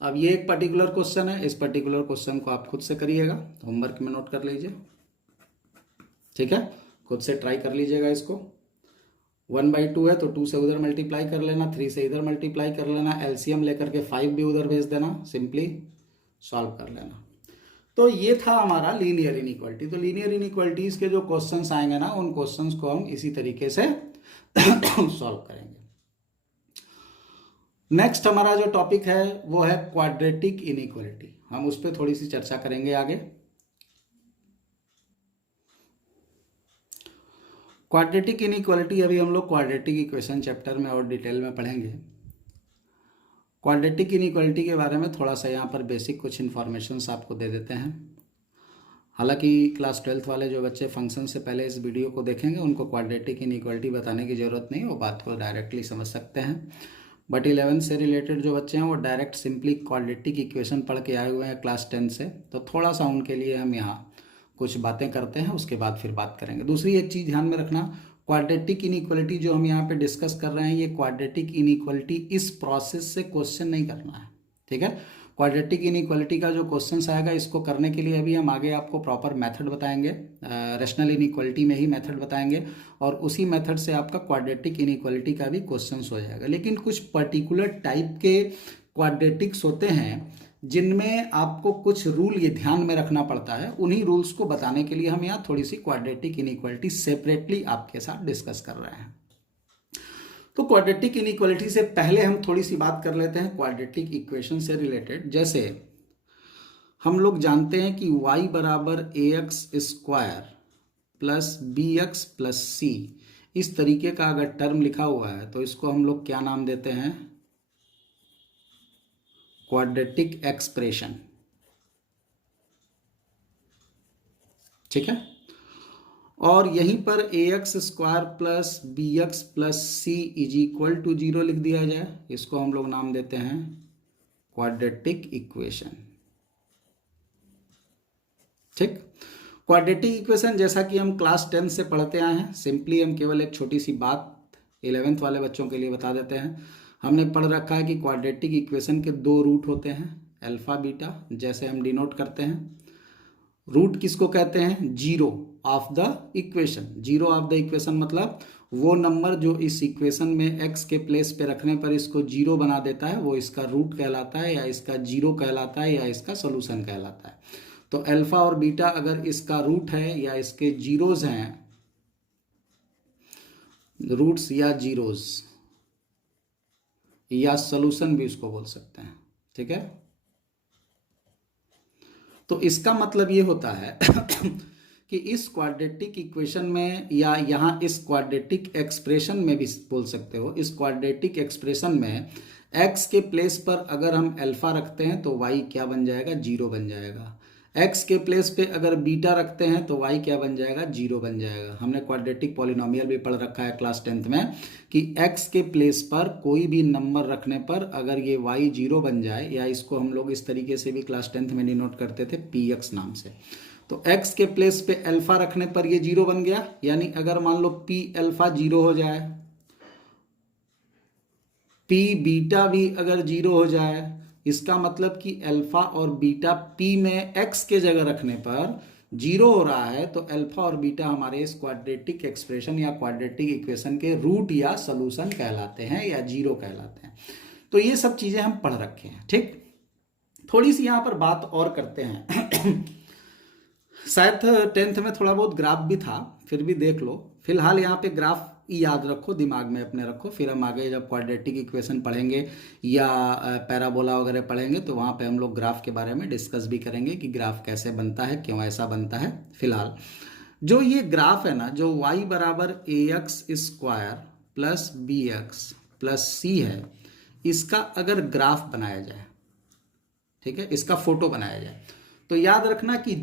अब ये एक पर्टिकुलर क्वेश्चन है, इस पर्टिकुलर क्वेश्चन को आप खुद से करिएगा, होमवर्क में नोट कर लीजिए, ठीक है, खुद से ट्राई कर लीजिएगा इसको। 1/2 है तो 2 से उधर मल्टीप्लाई कर लेना, 3 से इधर मल्टीप्लाई कर लेना, एलसीएम लेकर के 5 भी उधर भेज देना, सिंपली सॉल्व कर लेना। तो ये था हमारा लीनियर इनइक्वालिटी। तो लीनियर इनइक्वालिटीज के जो क्वेश्चंस आएंगे ना, उन क्वेश्चंस को हम इसी तरीके से सॉल्व करेंगे। नेक्स्ट हमारा जो टॉपिक है वो है क्वाड्रेटिक इनइक्वालिटी, हम उस पर थोड़ी सी चर्चा करेंगे आगे। क्वाड्रेटिक इनइक्वालिटी अभी हम लोग क्वाड्रेटिक इक्वेशन चैप्टर में और डिटेल में पढ़ेंगे। क्वाड्रेटिक इनइक्वालिटी के बारे में थोड़ा सा यहाँ पर बेसिक कुछ इन्फॉर्मेशंस आपको दे देते हैं। हालांकि क्लास 12th वाले जो बच्चे फंक्शन से पहले इस वीडियो को देखेंगे उनको क्वाड्रेटिक इनइक्वालिटी बताने की ज़रूरत नहीं, वो बात को डायरेक्टली समझ सकते हैं। बट 11 से रिलेटेड जो बच्चे हैं वो डायरेक्ट सिंपली क्वाड्रेटिक इक्वेशन पढ़ के आए हुए हैं क्लास 10 से, तो थोड़ा सा उनके लिए हम यहाँ कुछ बातें करते हैं, उसके बाद फिर बात करेंगे। दूसरी एक चीज़ ध्यान में रखना, क्वाड्रेटिक इनइक्वालिटी जो हम यहाँ पे डिस्कस कर रहे हैं, ये क्वाड्रेटिक इनइक्वालिटी इस प्रोसेस से क्वेश्चन नहीं करना है, ठीक है। क्वाड्रेटिक इनइक्वालिटी का जो क्वेश्चन आएगा, इसको करने के लिए अभी हम आगे आपको प्रॉपर मेथड बताएंगे, रेशनल इनइक्वालिटी में ही मेथड बताएंगे, और उसी मेथड से आपका क्वाड्रेटिक इनइक्वालिटी का भी क्वेश्चन हो जाएगा। लेकिन कुछ पर्टिकुलर टाइप के क्वाड्रेटिक्स होते हैं जिनमें आपको कुछ रूल ये ध्यान में रखना पड़ता है, उन्हीं रूल्स को बताने के लिए हम यहाँ थोड़ी सी क्वाड्रेटिक इनइक्वालिटी सेपरेटली आपके साथ डिस्कस कर रहे हैं। तो क्वाड्रेटिक इनइक्वालिटी से पहले हम थोड़ी सी बात कर लेते हैं क्वाड्रेटिक इक्वेशन से रिलेटेड। जैसे हम लोग जानते हैं कि y = ax² plus bx plus c, इस तरीके का अगर टर्म लिखा हुआ है तो इसको हम लोग क्या नाम देते हैं, क्वाड्रेटिक एक्सप्रेशन, ठीक है। और यहीं पर ax square plus B x plus C is equal to 0 लिख दिया जाए। इसको हम लोग नाम देते हैं क्वाड्रेटिक इक्वेशन। ठीक, क्वाड्रेटिक इक्वेशन जैसा कि हम क्लास 10 से पढ़ते आए हैं, सिंपली हम केवल एक छोटी सी बात 11th वाले बच्चों के लिए बता देते हैं। हमने पढ़ रखा है कि क्वाड्रेटिक इक्वेशन के दो रूट होते हैं, अल्फा बीटा, जैसे हम डिनोट करते हैं। रूट किसको कहते हैं? Zero of the equation. Zero of the equation मतलब वो नंबर जो इस इक्वेशन में x के प्लेस पे रखने पर इसको जीरो बना देता है, वो इसका रूट कहलाता है, या इसका जीरो कहलाता है, या इसका सोल्यूशन कहलाता है। तो अल्फा और बीटा अगर इसका रूट है या इसके जीरोज हैं, रूट्स या जीरोज, या सोल्यूशन भी इसको बोल सकते हैं। ठीक है, तो इसका मतलब ये होता है कि इस क्वाड्रेटिक इक्वेशन में, या यहाँ इस क्वाड्रेटिक एक्सप्रेशन में भी बोल सकते हो, इस क्वाड्रेटिक एक्सप्रेशन में x के प्लेस पर अगर हम अल्फा रखते हैं तो y क्या बन जाएगा? जीरो बन जाएगा। x के प्लेस पे अगर बीटा रखते हैं तो y क्या बन जाएगा? जीरो बन जाएगा। हमने क्वाड्रेटिक पॉलिनोमियल भी पढ़ रखा है क्लास 10th में कि x के प्लेस पर कोई भी नंबर रखने पर अगर ये y जीरो बन जाए, या इसको हम लोग इस तरीके से भी क्लास 10th में डिनोट करते थे px नाम से, तो x के प्लेस पे अल्फा रखने पर ये जीरो बन गया। यानी अगर मान लो p अल्फा जीरो हो जाए, p बीटा भी अगर जीरो हो जाए, इसका मतलब कि अल्फा और बीटा p में x के जगह रखने पर जीरो हो रहा है, तो अल्फा और बीटा हमारे इस क्वाड्रेटिक एक्सप्रेशन या क्वाड्रेटिक इक्वेशन के रूट या सोल्यूशन कहलाते हैं, या जीरो कहलाते हैं। तो ये सब चीजें हम पढ़ रखे हैं। ठीक, थोड़ी सी यहां पर बात और करते हैं। शायद 10th में थोड़ा बहुत ग्राफ भी था, फिर भी देख लो। फिलहाल यहाँ पे ग्राफ याद रखो, दिमाग में अपने रखो, फिर हम आगे जब क्वाड्रेटिक इक्वेशन पढ़ेंगे या पैराबोला वगैरह पढ़ेंगे तो वहाँ पे हम लोग ग्राफ के बारे में डिस्कस भी करेंगे कि ग्राफ कैसे बनता है, क्यों ऐसा बनता है। फिलहाल जो ये ग्राफ है ना, जो y बराबर A x square plus B x plus C है, इसका अगर ग्राफ बनाया जाए, ठीक है, इसका फोटो बनाया जाए, तो याद रखना कि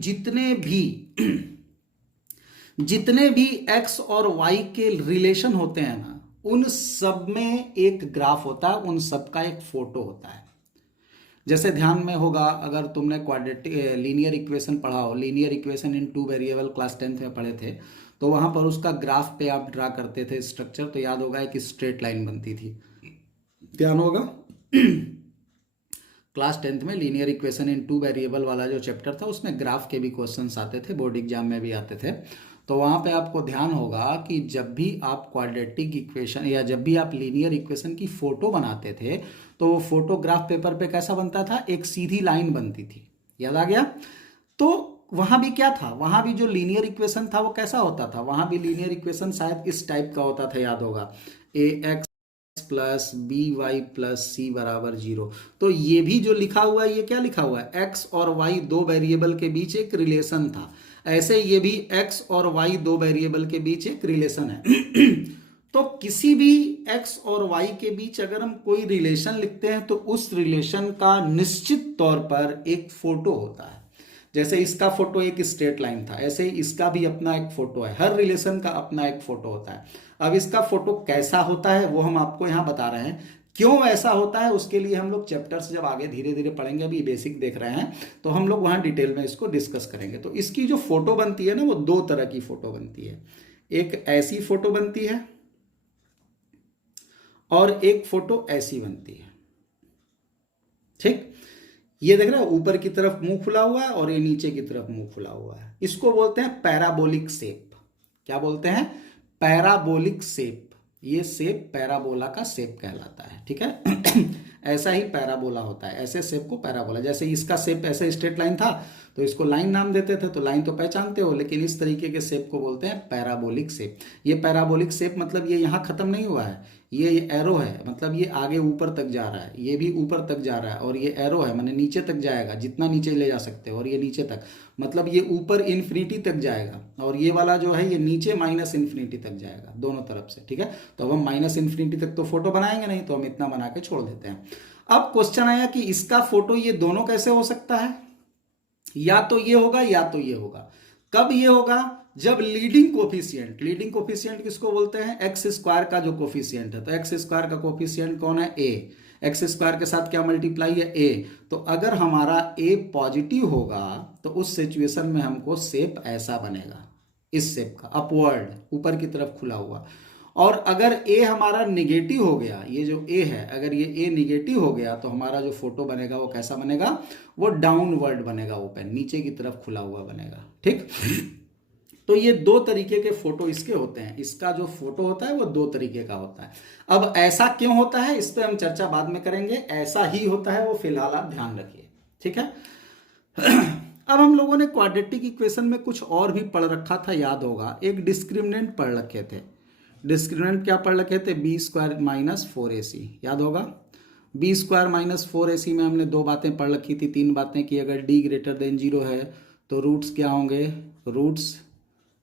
जितने भी x और y के रिलेशन होते हैं ना, उन सब में एक ग्राफ होता है, उन सब का एक फोटो होता है। जैसे ध्यान में होगा, अगर तुमने क्वाड्रेटिक लीनियर इक्वेशन पढ़ा हो, linear equation in two variable class 10th में पढ़े थे, तो वहां पर उसका ग्राफ पे आप ड्रा करते थे स्ट्रक्चर, तो याद होगा एक स्ट्रेट लाइन बनती थी, ध्यान होगा। क्लास 10th में linear equation in two variable वाला जो चैप्टर था, उसमें ग्राफ के भी क्वेश्चंस आते थे, बोर्ड एग्जाम में भी आते थे। तो वहाँ पे आपको ध्यान होगा कि जब भी आप क्वाड्रेटिक इक्वेशन या जब भी आप लीनियर इक्वेशन की फोटो बनाते थे, तो वो फोटोग्राफ पेपर पे कैसा बनता था? एक सीधी लाइन बनती थी, याद आ गया। तो वहाँ भी क्या था, वहाँ भी जो लीनियर इक्वेशन था वो कैसा होता था? वहाँ भी लीनियर इक्वेशन शायद इस टाइप का होता था, याद होगा, A x plus B y plus C बराबर जीरो। तो ये भी जो लिखा हुआ है, ये क्या लिखा हुआ है? एक्स और वाई दो वेरिएबल के बीच एक रिलेशन था। ऐसे ये भी x और y दो वेरिएबल के बीच एक रिलेशन है। तो किसी भी x और y के बीच अगर हम कोई रिलेशन लिखते हैं तो उस रिलेशन का निश्चित तौर पर एक फोटो होता है। जैसे इसका फोटो एक स्ट्रेट लाइन था, ऐसे ही इसका भी अपना एक फोटो है। हर रिलेशन का अपना एक फोटो होता है। अब इसका फोटो कैसा होता है वो हम आपको यहां बता रहे हैं। क्यों ऐसा होता है उसके लिए हम लोग चैप्टर्स जब आगे धीरे धीरे पढ़ेंगे, अभी बेसिक देख रहे हैं, तो हम लोग वहां डिटेल में इसको डिस्कस करेंगे। तो इसकी जो फोटो बनती है ना, वो दो तरह की फोटो बनती है। एक ऐसी फोटो बनती है और एक फोटो ऐसी बनती है। ठीक, ये देख रहे हो, ऊपर की तरफ मुंह खुला हुआ है और ये नीचे की तरफ मुंह खुला हुआ है। इसको बोलते हैं पैराबोलिक शेप। क्या बोलते हैं? Parabolic shape. ये शेप पैराबोला का शेप कहलाता है। ठीक है, ऐसा ही पैराबोला होता है, ऐसे शेप को पैराबोला। जैसे इसका शेप ऐसे स्ट्रेट लाइन था तो इसको लाइन नाम देते थे, तो लाइन तो पहचानते हो, लेकिन इस तरीके के शेप को बोलते हैं पैराबोलिक शेप। ये पैराबोलिक शेप मतलब ये यहाँ खत्म नहीं हुआ है, ये एरो है, मतलब ये आगे ऊपर तक जा रहा है, ये भी ऊपर तक जा रहा है, और ये एरो है, माने नीचे तक जाएगा, जितना नीचे ले जा सकते हो, और ये नीचे तक, मतलब ये ऊपर इन्फिनिटी तक जाएगा, और ये वाला जो है ये नीचे माइनस इन्फिनिटी तक जाएगा, दोनों तरफ से। ठीक है, तो अब हम माइनस इन्फिनिटी तक तो फोटो बनाएंगे नहीं, तो हम इतना बना के छोड़ देते हैं। अब क्वेश्चन आया कि इसका फोटो ये दोनों कैसे हो सकता है? या तो ये होगा या तो ये होगा। कब ये होगा? जब लीडिंग कोफिशिएंट किसको बोलते हैं, एक्स स्क्वायर का जो कोफिशिएंट है, तो एक्स स्क्वायर का कोफिशिएंट कौन है, ए, एक्स स्क्वायर के साथ क्या मल्टीप्लाई है, ए। तो अगर हमारा ए पॉजिटिव होगा तो उस सिचुएशन में हमको शेप ऐसा बनेगा, इस शेप का, अपवर्ड, ऊपर की तरफ खुला हुआ। और अगर ए हमारा निगेटिव हो गया, ये जो ए है, अगर ये ए निगेटिव हो गया तो हमारा जो फोटो बनेगा वो कैसा बनेगा, वो डाउनवर्ड बनेगा, ओपन, नीचे की तरफ खुला हुआ बनेगा, ठीक। तो ये दो तरीके के फोटो इसके होते हैं, इसका जो फोटो होता है वो दो तरीके का होता है। अब ऐसा क्यों होता है इस पर हम चर्चा बाद में करेंगे, ऐसा ही होता है वो फिलहाल आप ध्यान रखिए, ठीक है। अब हम लोगों ने क्वाड्रेटिक इक्वेशन में कुछ और भी पढ़ रखा था, याद होगा, एक डिस्क्रिमिनेंट पढ़ रखे थे। डिस्क्रिमिनेंट क्या पढ़ रखे थे, बी स्क्वायर माइनस 4ac, याद होगा। बी स्क्वायर माइनस 4ac में हमने दो बातें पढ़ रखी थी, तीन बातें, कि अगर डी ग्रेटर देन 0 है तो रूट्स क्या होंगे, रूट्स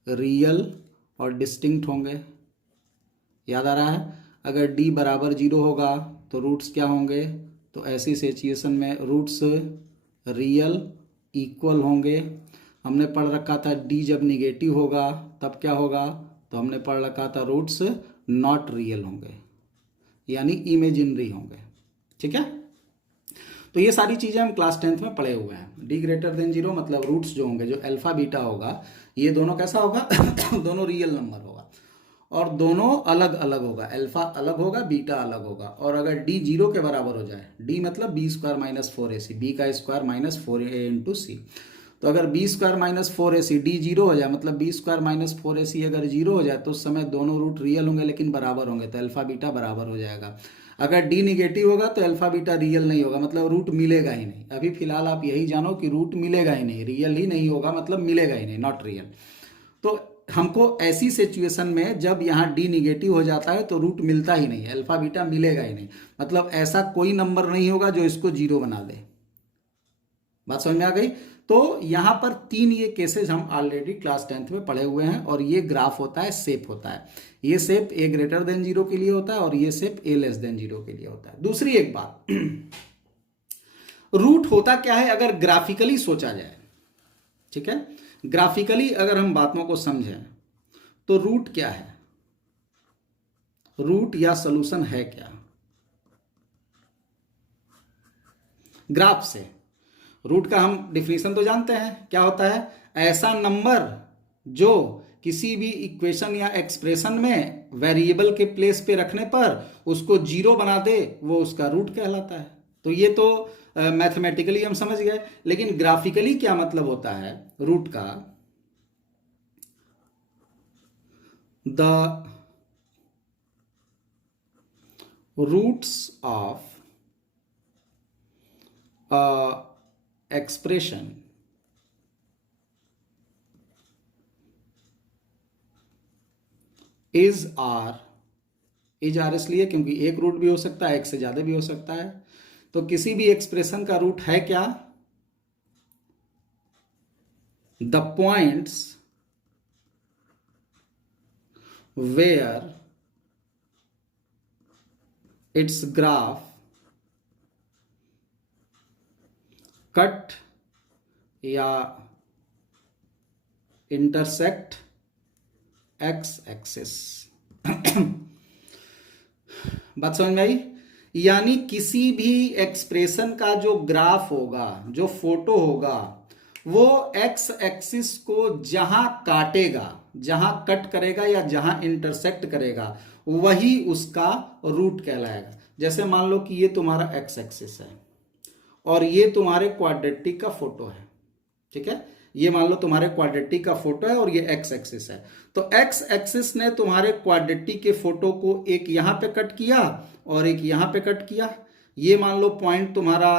रियल और डिस्टिंक्ट होंगे, याद आ रहा है। अगर डी बराबर 0 होगा तो रूट्स क्या होंगे, तो ऐसी सिचुएशन में रूट्स रियल इक्वल होंगे। हमने पढ़ रखा था डी जब निगेटिव होगा तब क्या होगा, तो हमने पढ़ रखा था रूट्स नॉट रियल होंगे, यानी इमेजिनरी होंगे, ठीक है। तो ये सारी चीज़ें हम क्लास 10th में पढ़े हुए हैं। डी ग्रेटर देन 0 मतलब रूट्स जो होंगे, जो अल्फा बीटा होगा, ये दोनों कैसा होगा दोनों रियल नंबर होगा और दोनों अलग अलग होगा, अल्फा अलग होगा, बीटा अलग होगा। और अगर डी 0 के बराबर हो जाए, डी मतलब B square minus 4ac, B का square minus 4a into C, तो अगर B square minus 4ac D 0 हो जाए, मतलब बी स्क्वायर माइनस 4ac अगर 0 हो जाए तो उस समय दोनों रूट रियल होंगे लेकिन बराबर होंगे, तो अल्फा बीटा बराबर हो जाएगा। अगर डी निगेटिव होगा तो अल्फा बीटा रियल नहीं होगा, मतलब रूट मिलेगा ही नहीं। अभी फिलहाल आप यही जानो कि रूट मिलेगा ही नहीं, रियल ही नहीं होगा, मतलब मिलेगा ही नहीं, नॉट रियल। तो हमको ऐसी सिचुएशन में जब यहाँ डी निगेटिव हो जाता है तो रूट मिलता ही नहीं, अल्फा बीटा मिलेगा ही नहीं, मतलब ऐसा कोई नंबर नहीं होगा जो इसको 0 बना दे। बात समझ में आ गई। तो यहाँ पर तीन ये केसेस हम ऑलरेडी क्लास 10th में पढ़े हुए हैं, और ये ग्राफ होता है, शेप होता है। ये शेप ए ग्रेटर देन 0 के लिए होता है और ये शेप ए लेस देन 0 के लिए होता है। दूसरी एक बात, रूट होता क्या है अगर ग्राफिकली सोचा जाए, ठीक है, ग्राफिकली अगर हम बातों को समझें तो रूट क्या है, रूट या सॉल्यूशन है क्या, ग्राफ से। रूट का हम डिफिनीशन तो जानते हैं, क्या होता है, ऐसा नंबर जो किसी भी इक्वेशन या एक्सप्रेशन में वेरिएबल के प्लेस पे रखने पर उसको 0 बना दे, वो उसका रूट कहलाता है। तो ये तो मैथमेटिकली हम समझ गए, लेकिन ग्राफिकली क्या मतलब होता है रूट का, the roots of expression is are इसलिए क्योंकि एक रूट भी हो सकता है, एक से ज्यादा भी हो सकता है। तो किसी भी एक्सप्रेशन का रूट है क्या, the points where its graph cut या इंटरसेक्ट एक्स एक्सिस। बात समझ में आई। यानी किसी भी एक्सप्रेशन का जो ग्राफ होगा, जो फोटो होगा, वो एक्स एक्सिस को जहां काटेगा, जहां कट करेगा या जहां इंटरसेक्ट करेगा, वही उसका रूट कहलाएगा। जैसे मान लो कि ये तुम्हारा एक्स एक्सिस है और ये तुम्हारे क्वाड्रेटिक का फोटो है, ठीक है, ये मान लो तुम्हारे क्वाड्रेटिक का फोटो है और ये एक्स एक्सिस है। तो एक्स एक्सिस ने तुम्हारे क्वाड्रेटिक के फोटो को एक यहां पे कट किया और एक यहां पे कट किया। ये मान लो पॉइंट तुम्हारा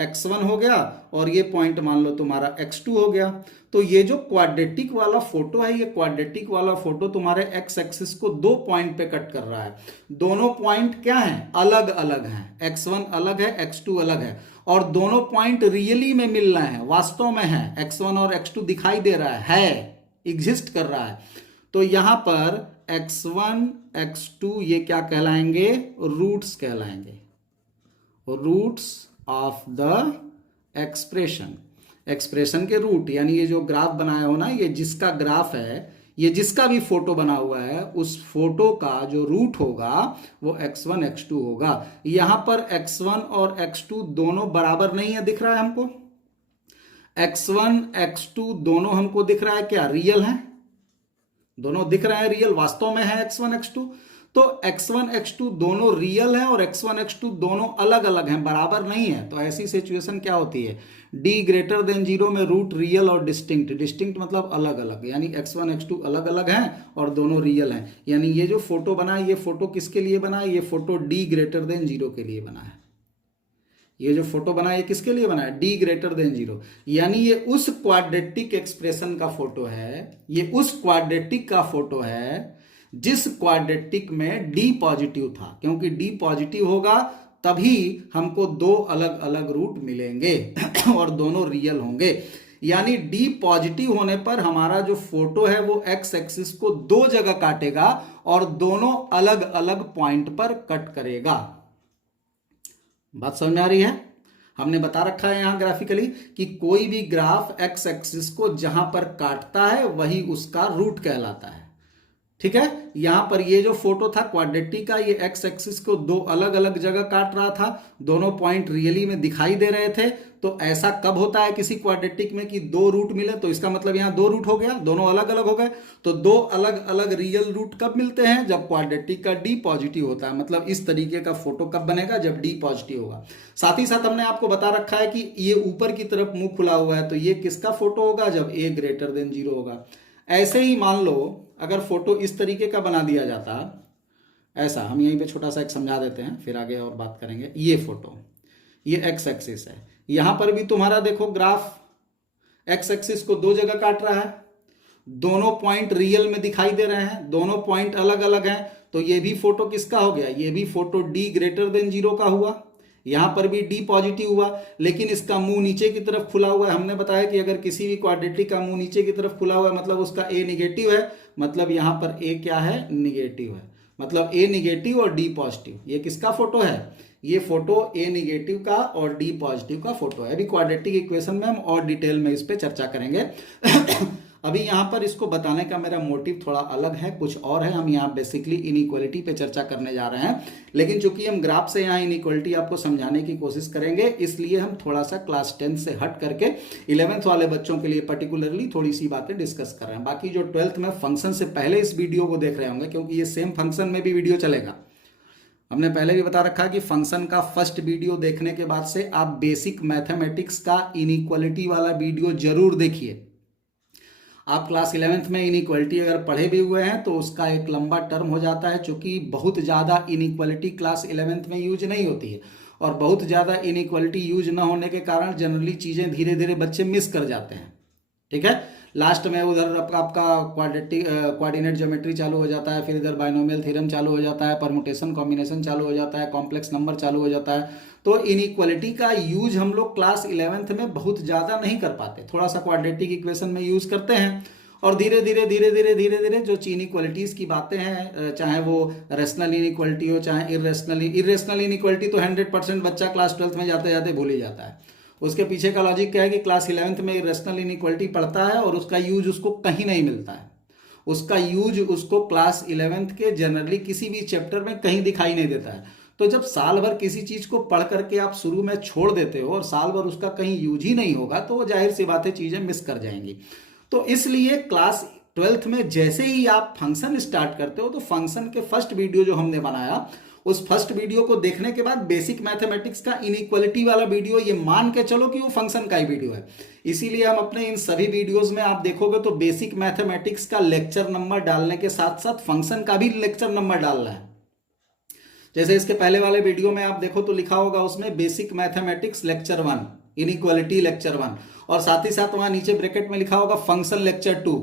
x1 हो गया और ये पॉइंट मान लो तुम्हारा x2 हो गया। तो ये जो क्वाड्रेटिक वाला फोटो है, ये क्वाड्रेटिक वाला फोटो तुम्हारे एक्स एक्सिस को दो पॉइंट पे कट कर रहा है। दोनों पॉइंट क्या हैं, अलग अलग हैं, x1 अलग है, x2 अलग है, और दोनों पॉइंट रियली में मिल रहे हैं, वास्तव में है, x1 और x2 दिखाई दे रहा है, एग्जिस्ट कर रहा है। तो यहां पर x1 x2 ये क्या कहलाएंगे, रूट्स कहलाएंगे, roots of the expression. Expression के रूट, यानी ये जो ग्राफ बनाया हो ना, ये जिसका ग्राफ है, ये जिसका भी फोटो बना हुआ है, उस फोटो का जो रूट होगा वो x1 x2 होगा। यहां पर x1 और x2 दोनों बराबर नहीं है, दिख रहा है हमको। x1 x2 दोनों हमको दिख रहा है क्या, रियल है, दोनों दिख रहे हैं रियल, वास्तव में है x1 x2। तो x1 x2 दोनों रियल है और x1 x2 दोनों अलग अलग हैं, बराबर नहीं है। तो ऐसी सिचुएशन क्या होती है, d ग्रेटर देन 0 में रूट रियल और डिस्टिंक्ट, डिस्टिंक्ट मतलब अलग अलग, यानी x1 x2 अलग अलग हैं और दोनों रियल हैं। यानी ये जो फोटो बना है, ये फोटो किसके लिए बना है, ये फोटो d ग्रेटर देन 0 के लिए बना है। ये जो फोटो बना है ये किसके लिए बना है, d ग्रेटर देन 0, यानी ये उस क्वाड्रेटिक एक्सप्रेशन का फोटो है, ये उस क्वाड्रेटिक का फोटो है जिस क्वाड्रेटिक में d पॉजिटिव था, क्योंकि d पॉजिटिव होगा तभी हमको दो अलग अलग रूट मिलेंगे और दोनों रियल होंगे। यानी d पॉजिटिव होने पर हमारा जो फोटो है वो x एक्सिस को दो जगह काटेगा और दोनों अलग अलग पॉइंट पर कट करेगा। बात समझ में आ रही है। हमने बता रखा है यहां ग्राफिकली कि कोई भी ग्राफ x एक्सिस को जहां पर काटता है वही उसका रूट कहलाता है। ठीक है, यहां पर ये जो फोटो था क्वाड्रेटिक का, ये x एक्सिस को दो अलग अलग जगह काट रहा था, दोनों पॉइंट रियली में दिखाई दे रहे थे। तो ऐसा कब होता है किसी क्वाड्रेटिक में कि दो रूट मिले, तो इसका मतलब यहां दो रूट हो गया, दोनों अलग अलग हो गए। तो दो अलग अलग रियल रूट कब मिलते हैं, जब क्वाड्रेटिक का d पॉजिटिव होता है। मतलब इस तरीके का फोटो कब बनेगा, जब d पॉजिटिव होगा। साथ ही साथ हमने आपको बता रखा है कि ये ऊपर की तरफ मुंह खुला हुआ है, तो ये किसका फोटो होगा, जब a ग्रेटर देन 0 होगा। ऐसे ही मान लो अगर फोटो इस तरीके का बना दिया जाता, ऐसा, हम यहीं पे छोटा सा एक समझा देते हैं फिर आगे और बात करेंगे। ये फोटो, ये x एक्सिस है, यहां पर भी तुम्हारा देखो ग्राफ x एक्सिस को दो जगह काट रहा है, दोनों पॉइंट रियल में दिखाई दे रहे हैं, दोनों पॉइंट अलग अलग हैं। तो ये भी फोटो किसका हो गया, ये भी फोटो d ग्रेटर देन 0 का हुआ। यहां पर भी d पॉजिटिव हुआ, लेकिन इसका मुंह नीचे की तरफ खुला हुआ है। हमने बताया कि अगर किसी भी क्वाड्रेटिक का मुंह नीचे की तरफ खुला हुआ है मतलब उसका a निगेटिव है, मतलब यहां पर a क्या है, निगेटिव है, मतलब a निगेटिव और d पॉजिटिव। ये किसका फोटो है, ये फोटो a निगेटिव का और d पॉजिटिव का फोटो है। अभी क्वाड्रेटिक इक्वेशन में हम और डिटेल में इस पे चर्चा करेंगे। अभी यहाँ पर इसको बताने का मेरा मोटिव थोड़ा अलग है, कुछ और है। हम यहाँ बेसिकली इनइक्वालिटी पे चर्चा करने जा रहे हैं, लेकिन चूंकि हम ग्राफ से यहाँ इनइक्वालिटी आपको समझाने की कोशिश करेंगे, इसलिए हम थोड़ा सा क्लास 10 से हट करके 11th वाले बच्चों के लिए पर्टिकुलरली थोड़ी सी बातें डिस्कस कर रहे हैं। बाकी जो 12th में फंक्शन से पहले इस वीडियो को देख रहे होंगे, क्योंकि ये सेम फंक्शन में भी वीडियो चलेगा। हमने पहले भी बता रखा कि फंक्शन का फर्स्ट वीडियो देखने के बाद से आप बेसिक मैथमेटिक्स का इनइक्वालिटी वाला वीडियो जरूर देखिए। आप क्लास 11th में इनइक्वालिटी अगर पढ़े भी हुए हैं तो उसका एक लंबा टर्म हो जाता है, क्योंकि बहुत ज़्यादा इनइक्वालिटी क्लास 11th में यूज नहीं होती है, और बहुत ज़्यादा इनइक्वालिटी यूज ना होने के कारण जनरली चीज़ें धीरे धीरे बच्चे मिस कर जाते हैं। ठीक है, लास्ट में उधर आपका कोऑर्डिनेट ज्योमेट्री चालू हो जाता है, फिर इधर बाइनोमियल थ्योरम चालू हो जाता है, परमुटेशन कॉम्बिनेशन चालू हो जाता है, कॉम्प्लेक्स नंबर चालू हो जाता है। तो इनइक्वालिटी का यूज हम लोग क्लास 11th में बहुत ज़्यादा नहीं कर पाते, थोड़ा सा क्वाड्रेटिक इक्वेशन में यूज करते हैं, और धीरे धीरे जो इनइक्वालिटीज़ की बातें हैं, चाहे वो रेशनल इनइक्वालिटी हो चाहे इरेशनल इनइक्वालिटी, तो 100% बच्चा क्लास 12th में जाते जाते भूल ही जाता है। उसके पीछे का लॉजिक क्या है कि क्लास 11th में इरेशनल इनइक्वालिटी पढ़ता है और उसका यूज उसको कहीं नहीं मिलता है। उसका यूज उसको क्लास 11th के जनरली किसी भी चैप्टर में कहीं दिखाई नहीं देता है। तो जब साल भर किसी चीज को पढ़ करके आप शुरू में छोड़ देते हो और साल भर उसका कहीं यूज ही नहीं होगा, तो वो जाहिर सी बात है चीजें मिस कर जाएंगी। तो इसलिए क्लास 12th में जैसे ही आप फंक्शन स्टार्ट करते हो, तो फंक्शन के फर्स्ट वीडियो जो हमने बनाया, उस फर्स्ट वीडियो को देखने के बाद बेसिक मैथमेटिक्स का इनइक्वालिटी वाला वीडियो, ये मान के चलो कि वो फंक्शन का ही वीडियो है। इसीलिए हम अपने इन सभी वीडियोस में आप देखोगे तो बेसिक मैथमेटिक्स का लेक्चर नंबर डालने के साथ साथ फंक्शन का भी लेक्चर नंबर डालना है। जैसे इसके पहले वाले वीडियो में आप देखो तो लिखा होगा उसमें basic mathematics lecture 1, inequality lecture 1, और साथ ही साथ वहां नीचे ब्रैकेट में लिखा होगा फंक्शन लेक्चर 2।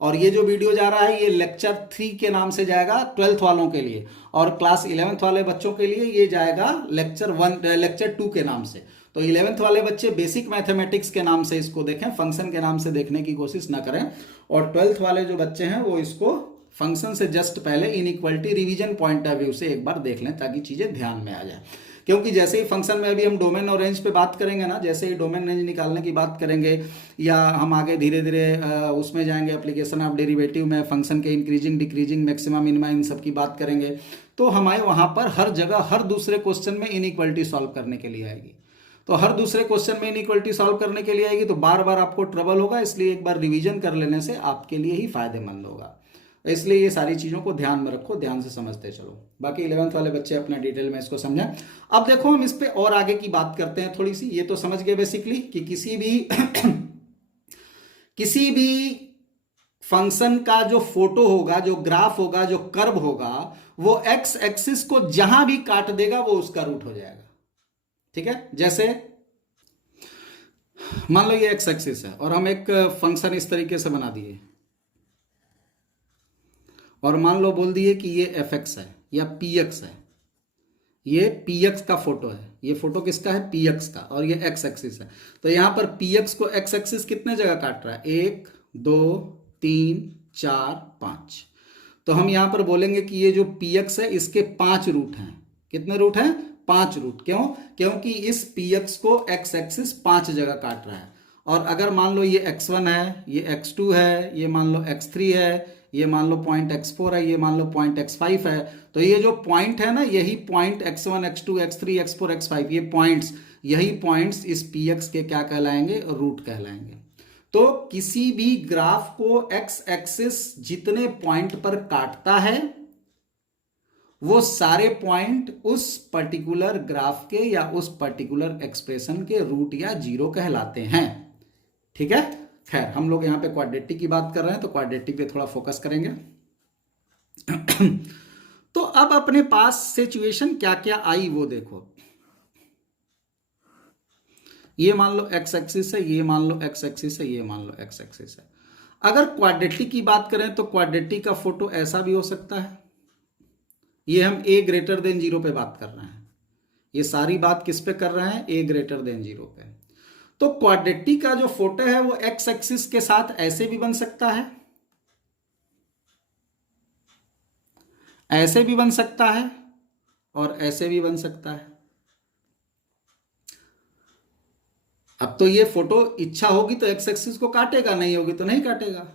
और ये जो वीडियो जा रहा है ये लेक्चर 3 के नाम से जाएगा 12th वालों के लिए, और क्लास 11th वाले बच्चों के लिए ये जाएगा लेक्चर 2 के नाम से। तो 11th वाले बच्चे बेसिक मैथमेटिक्स के नाम से इसको देखें, फंक्शन के नाम से देखने की कोशिश ना करें, और 12th वाले जो बच्चे हैं वो इसको फंक्शन से जस्ट पहले inequality revision point of view से एक बार देख लें, ताकि चीजें ध्यान में आ जाए। क्योंकि जैसे ही फंक्शन में अभी हम डोमेन और रेंज पे बात करेंगे ना, जैसे ही डोमेन रेंज निकालने की बात करेंगे या हम आगे धीरे धीरे उसमें जाएंगे एप्लीकेशन ऑफ डेरिवेटिव में, फंक्शन के increasing decreasing maxima minima in सब की बात करेंगे, तो हमारे वहाँ पर हर जगह हर दूसरे क्वेश्चन में इनइक्वालिटी सॉल्व करने के लिए आएगी। तो हर दूसरे क्वेश्चन में इनइक्वालिटी सॉल्व करने के लिए आएगी तो बार बार आपको ट्रबल होगा, इसलिए एक बार रिवीजन कर लेने से आपके लिए ही फायदेमंद होगा। इसलिए ये सारी चीज़ों को ध्यान में रखो, ध्यान से समझते चलो। बाकी 11th वाले बच्चे अपना डिटेल में इसको समझें। अब देखो हम इस पे और आगे की बात करते हैं थोड़ी सी। ये तो समझ गए बेसिकली कि किसी भी फंक्शन का जो फोटो होगा, जो ग्राफ होगा, जो कर्व होगा, वो एक्स एक्सिस को जहां भी काट देगा वो उसका रूट हो जाएगा। ठीक है, जैसे मान लो ये एक्स एक्सिस है और हम एक फंक्शन इस तरीके से बना दिए और मान लो बोल दिए कि ये एफ एक्स है या पी एक्स है, ये पी एक्स का फोटो है, ये फोटो किसका है, पी एक्स का, और ये एक्स एक्सिस है। तो यहां पर पी एक्स को एक्स एक्सिस कितने जगह काट रहा है, 1 2 3 4 5। तो हम यहां पर बोलेंगे कि ये जो पी एक्स है इसके 5 रूट हैं। कितने रूट हैं, 5 रूट। क्यों, क्योंकि इस पी एक्स को एक्स एक्सिस 5 जगह काट रहा है। और अगर मान लो ये x1 है, ये x2 है, ये मान लो x3 है, ये मान लो पॉइंट x4 है, ये मान लो पॉइंट x5 है, तो ये जो पॉइंट है ना, यही point x1 x2 x3 x4 x5, ये पॉइंट्स, यही पॉइंट्स इस px के क्या कहलाएंगे, रूट कहलाएंगे। तो किसी भी ग्राफ को x एक्सिस जितने पॉइंट पर काटता है वो सारे पॉइंट उस पर्टिकुलर ग्राफ के या उस पर्टिकुलर एक्सप्रेशन के रूट या जीरो कहलाते हैं। ठीक है, खैर हम लोग यहां पे क्वाड्रेटिक की बात कर रहे हैं तो क्वाड्रेटिक पे थोड़ा फोकस करेंगे। तो अब अपने पास सिचुएशन क्या क्या आई वो देखो। ये मान लो एक्स एक्सिस है, ये मान लो एक्स एक्सिस है, ये मान लो एक्स एक्सिस है। अगर क्वाड्रेटिक की बात करें तो क्वाड्रेटिक का फोटो ऐसा भी हो सकता है। ये हम a ग्रेटर देन 0 पे बात कर रहे हैं, ये सारी बात किस पे कर रहे हैं, a ग्रेटर देन 0 पे। तो क्वाड्रेटिक का जो फोटो है वो एक्स एक्सिस के साथ ऐसे भी बन सकता है, ऐसे भी बन सकता है और ऐसे भी बन सकता है। अब तो ये फोटो इच्छा होगी तो एक्स एक्सिस को काटेगा, नहीं होगी तो नहीं काटेगा।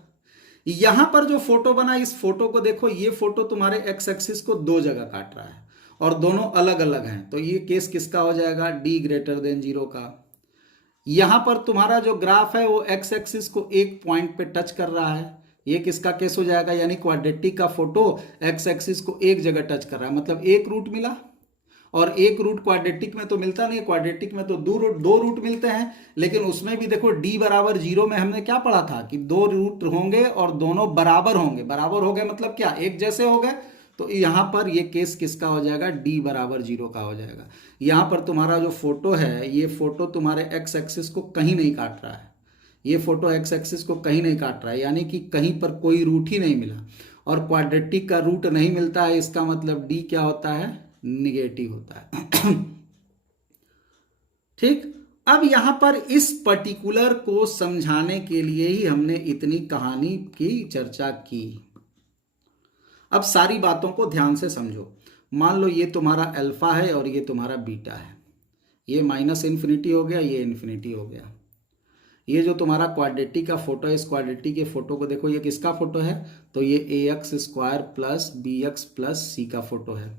यहां पर जो फोटो बना, इस फोटो को देखो, ये फोटो तुम्हारे एक्स एक्सिस को 2 जगह काट रहा है और दोनों अलग अलग हैं। तो ये केस किसका हो जाएगा, d ग्रेटर देन 0 का। यहां पर तुम्हारा जो ग्राफ है वो एक्स एक्सिस को एक पॉइंट पे टच कर रहा है, ये किसका केस हो जाएगा, यानी क्वाड्रेटिक का फोटो एक्स एक्सिस को एक जगह टच कर रहा है, मतलब एक रूट मिला। और एक रूट क्वाड्रेटिक में तो मिलता नहीं, क्वाड्रेटिक में तो दो रूट मिलते हैं, लेकिन उसमें भी देखो d बराबर 0 में हमने क्या पढ़ा था कि 2 रूट होंगे और दोनों बराबर होंगे। बराबर हो गए मतलब क्या, एक जैसे हो गए। तो यहां पर ये केस किसका हो जाएगा, d बराबर 0 का हो जाएगा। यहां पर तुम्हारा जो फोटो है, ये फोटो तुम्हारे एक्स एक्सिस को कहीं नहीं काट रहा है, ये फोटो एक्स एक्सिस को कहीं नहीं काट रहा है, यानी कि कहीं पर कोई रूट ही नहीं मिला। और क्वाड्रेटिक का रूट नहीं मिलता है, इसका मतलब d क्या होता है, निगेटिव होता है। ठीक, अब यहां पर इस पर्टिकुलर को समझाने के लिए ही हमने इतनी कहानी की चर्चा की। अब सारी बातों को ध्यान से समझो। मान लो ये तुम्हारा अल्फा है और ये तुम्हारा बीटा है, ये माइनस इन्फिनिटी हो गया, ये इन्फिनिटी हो गया। ये जो तुम्हारा क्वाड्रेटिक का फोटो है, इस क्वाड्रेटिक के फोटो को देखो, ये किसका फोटो है, तो ये ax square plus B x plus C का फोटो है।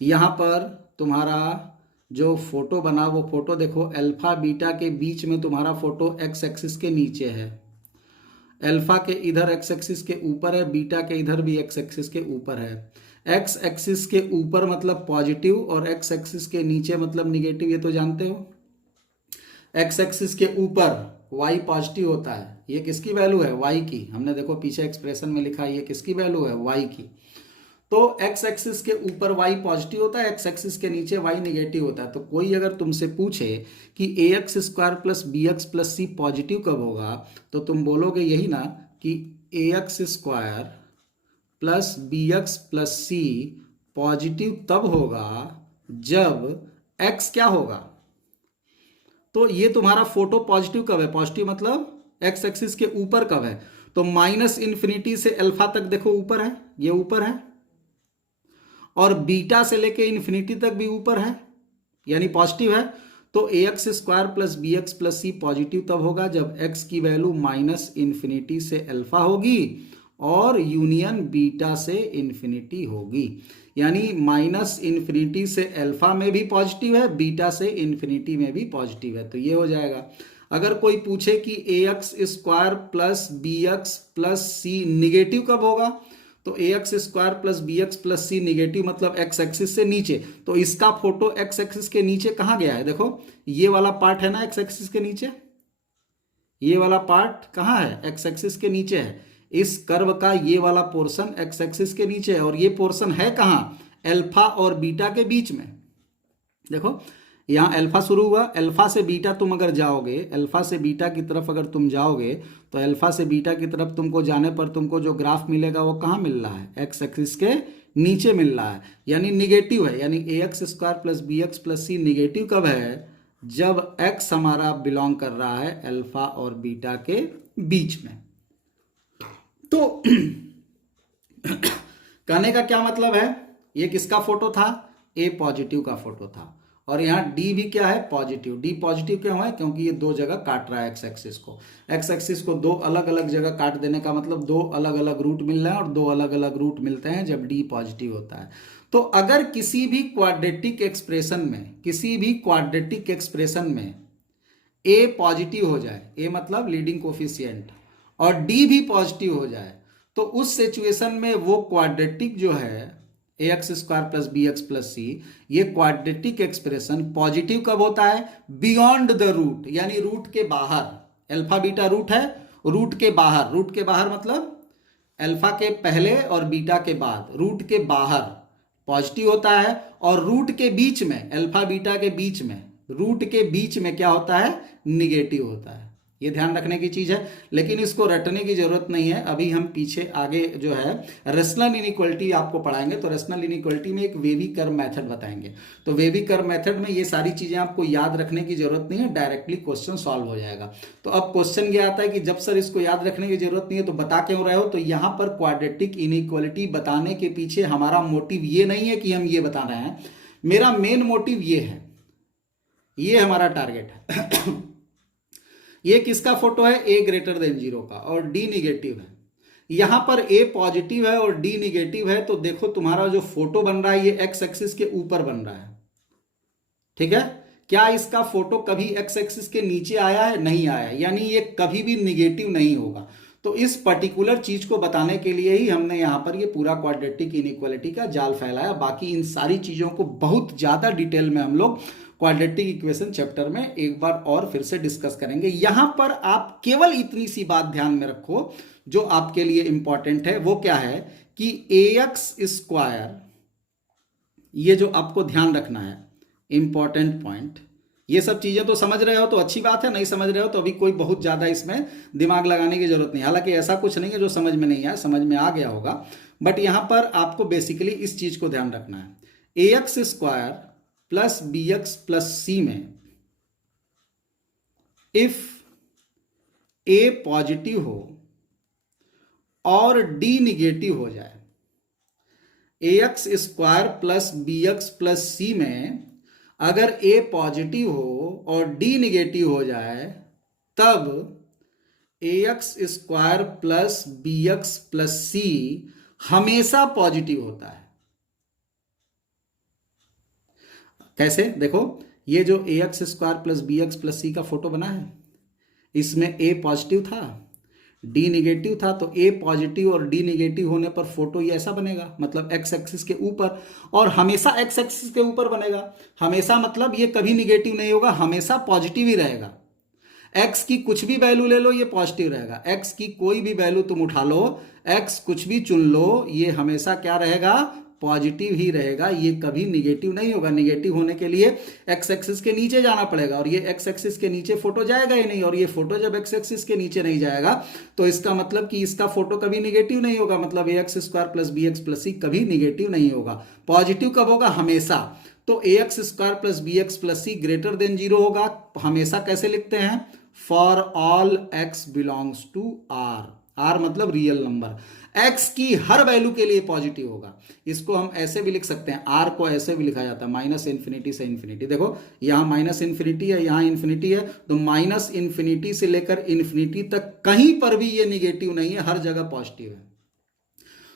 यहाँ पर तुम्हारा जो फोटो बना वो फोटो देखो, अल्फा बीटा के बीच में तुम्हारा फोटो एक्स एक्सिस के नीचे है, अल्फा के इधर एक्स एक्सिस के ऊपर है, बीटा के इधर भी एक्स एक्सिस के ऊपर है। एक्स एक्सिस के ऊपर मतलब पॉजिटिव और एक्स एक्सिस के नीचे मतलब निगेटिव, ये तो जानते हो। एक्स एक्सिस के ऊपर y पॉजिटिव होता है, ये किसकी वैल्यू है, y की। हमने देखो पीछे एक्सप्रेशन में लिखा है, ये किसकी वैल्यू है, y की। तो एक्स एक्सिस के ऊपर y पॉजिटिव होता है, एक्स एक्सिस के नीचे y निगेटिव होता है। तो कोई अगर तुमसे पूछे कि ax square plus B x plus C positive कब होगा, तो तुम बोलोगे यही ना कि ax square plus B x plus C positive तब होगा जब x क्या होगा। तो ये तुम्हारा फोटो पॉजिटिव कब है, पॉजिटिव मतलब एक्स एक्सिस के ऊपर कब है, तो माइनस इन्फिनिटी से अल्फा तक देखो ऊपर है, ये ऊपर है, और बीटा से लेके इन्फिनिटी तक भी ऊपर है, यानी पॉजिटिव है, तो A x square plus B x plus C positive तब होगा जब एक्स की वैल्यू माइनस इन्फिनिटी से अल्फा होगी और यूनियन बीटा से इन्फिनिटी होगी। यानी माइनस इन्फिनिटी से अल्फा में भी पॉजिटिव है, बीटा से इन्फिनिटी में भी पॉजिटिव है, तो ये हो जाएगा। अगर कोई पूछे कि A x square plus B x plus C negative कब होगा, तो A x square plus B x plus C negative मतलब एक्स एक्सिस से नीचे। तो इसका फोटो एक्स एक्सिस के नीचे कहाँ गया है, देखो ये वाला पार्ट है ना एक्स एक्सिस के नीचे, ये वाला पार्ट कहाँ है, एक्स एक्सिस के नीचे है। इस कर्व का ये वाला पोर्शन एक्स एक्सिस के नीचे है और ये पोर्शन है कहाँ, अल्फा और बीटा के बीच में। देखो यहाँ अल्फा शुरू हुआ, अल्फा से बीटा तुम अगर जाओगे, अल्फा से बीटा की तरफ अगर तुम जाओगे तो अल्फा से बीटा की तरफ तुमको जाने पर तुमको जो ग्राफ मिलेगा वो कहाँ मिल रहा है, एक्स एक्सिस के नीचे मिल रहा है, यानी निगेटिव है। यानी A x square plus B x plus C negative कब है, जब एक्स हमारा बिलोंग कर रहा है अल्फा और बीटा के बीच में। तो कहने का क्या मतलब है, ये किसका फोटो था, ए पॉजिटिव का फोटो था, और यहाँ डी भी क्या है, पॉजिटिव। डी पॉजिटिव क्यों है, क्योंकि ये दो जगह काट रहा है एक्स एक्सिस को। एक्स एक्सिस को दो अलग अलग जगह काट देने का मतलब दो अलग अलग रूट मिल रहे हैं, और दो अलग अलग रूट मिलते हैं जब डी पॉजिटिव होता है। तो अगर किसी भी क्वाड्रेटिक एक्सप्रेशन में, किसी भी क्वाड्रेटिक एक्सप्रेशन में ए पॉजिटिव हो जाए, ए मतलब लीडिंग कोफिशिएंट, और डी भी पॉजिटिव हो जाए, तो उस सिचुएशन में वो क्वाड्रेटिक जो है A x square plus B x plus C, ये क्वाड्रेटिक एक्सप्रेशन पॉजिटिव कब होता है, बियॉन्ड द रूट, यानी रूट के बाहर। अल्फा बीटा रूट है, रूट के बाहर, रूट के बाहर मतलब अल्फा के पहले और बीटा के बाद, रूट के बाहर पॉजिटिव होता है, और रूट के बीच में, अल्फा बीटा के बीच में, रूट के बीच में क्या होता है, निगेटिव होता है। ये ध्यान रखने की चीज है, लेकिन इसको रटने की जरूरत नहीं है। अभी हम पीछे आगे जो है रेशनल इनइक्वालिटी आपको पढ़ाएंगे, तो रेशनल इनइक्वालिटी में एक वेवी कर्व मेथड बताएंगे। तो वेवी कर्व मेथड में ये सारी चीजें आपको याद रखने की जरूरत नहीं है, डायरेक्टली क्वेश्चन सॉल्व हो जाएगा। तो अब क्वेश्चन ये आता है कि जब सर इसको याद रखने की जरूरत नहीं है तो बता क्यों रहे हो, तो यहाँ पर क्वाड्रेटिक इनइक्वालिटी बताने के पीछे हमारा मोटिव ये नहीं है कि हम ये बता रहे हैं, मेरा मेन मोटिव ये है, ये हमारा टारगेट है। ये किसका फोटो है, ए ग्रेटर देन 0 का, और डी निगेटिव है। यहां पर ए पॉजिटिव है और डी निगेटिव है, तो देखो तुम्हारा जो फोटो बन रहा है ये एक्स एक्सिस के ऊपर बन रहा है, ठीक है। क्या इसका फोटो कभी एक्स एक्सिस के नीचे आया है, नहीं आया है, यानी ये कभी भी निगेटिव नहीं होगा। तो इस पर्टिकुलर चीज को बताने के लिए ही हमने यहां पर ये पूरा क्वाड्रेटिक इनइक्वालिटी का जाल फैलाया। बाकी इन सारी चीजों को बहुत ज्यादा डिटेल में हम लोग क्वाड्रेटिक इक्वेशन चैप्टर में एक बार और फिर से डिस्कस करेंगे। यहां पर आप केवल इतनी सी बात ध्यान में रखो जो आपके लिए इंपॉर्टेंट है, वो क्या है कि ए एक्स स्क्वायर, ये जो आपको ध्यान रखना है इंपॉर्टेंट पॉइंट, ये सब चीजें तो समझ रहे हो तो अच्छी बात है, नहीं समझ रहे हो तो अभी कोई बहुत ज्यादा इसमें दिमाग लगाने की जरूरत नहीं। हालांकि ऐसा कुछ नहीं है जो समझ में नहीं आया, समझ में आ गया होगा, बट यहां पर आपको बेसिकली इस चीज को ध्यान रखना है। A x square plus B x plus C में इफ ए पॉजिटिव हो और डी निगेटिव हो जाए, A x square plus B x plus C में अगर ए पॉजिटिव हो और डी निगेटिव हो जाए, तब A x square plus B x plus C हमेशा पॉजिटिव होता है। कैसे, देखो ये जो A x square plus B x plus C का फोटो बना है, इसमें ए पॉजिटिव था, डी निगेटिव था, तो ए पॉजिटिव और डी निगेटिव होने पर फोटो ये ऐसा बनेगा, मतलब एक्स एक्सिस के ऊपर, और हमेशा एक्स एक्सिस के ऊपर बनेगा। हमेशा मतलब ये कभी निगेटिव नहीं होगा, हमेशा पॉजिटिव ही रहेगा। एक्स की कुछ भी वैल्यू ले लो ये पॉजिटिव रहेगा, एक्स की कोई भी वैल्यू तुम उठा लो, एक्स कुछ भी चुन लो, ये हमेशा क्या रहेगा, पॉजिटिव ही रहेगा, ये कभी निगेटिव नहीं होगा। निगेटिव होने के लिए एक्स एक्सिस के नीचे जाना पड़ेगा, और ये एक्स एक्सिस के नीचे फोटो जाएगा ही नहीं, और ये फोटो जब एक्स एक्सिस के नीचे नहीं जाएगा तो इसका मतलब कि इसका फोटो कभी निगेटिव नहीं होगा, मतलब A x square plus B x plus C कभी निगेटिव नहीं होगा। पॉजिटिव कब होगा, हमेशा। तो A x square plus B x plus C greater than 0 होगा, हमेशा कैसे लिखते हैं, for all x belongs to R. R मतलब रियल नंबर, एक्स की हर वैल्यू के लिए पॉजिटिव होगा। इसको हम ऐसे भी लिख सकते हैं, आर को ऐसे भी लिखा जाता है माइनस इन्फिनिटी से इन्फिनिटी। देखो यहाँ माइनस इन्फिनिटी है, यहाँ इन्फिनिटी है, तो माइनस इन्फिनिटी से लेकर इन्फिनिटी तक कहीं पर भी ये निगेटिव नहीं है, हर जगह पॉजिटिव है।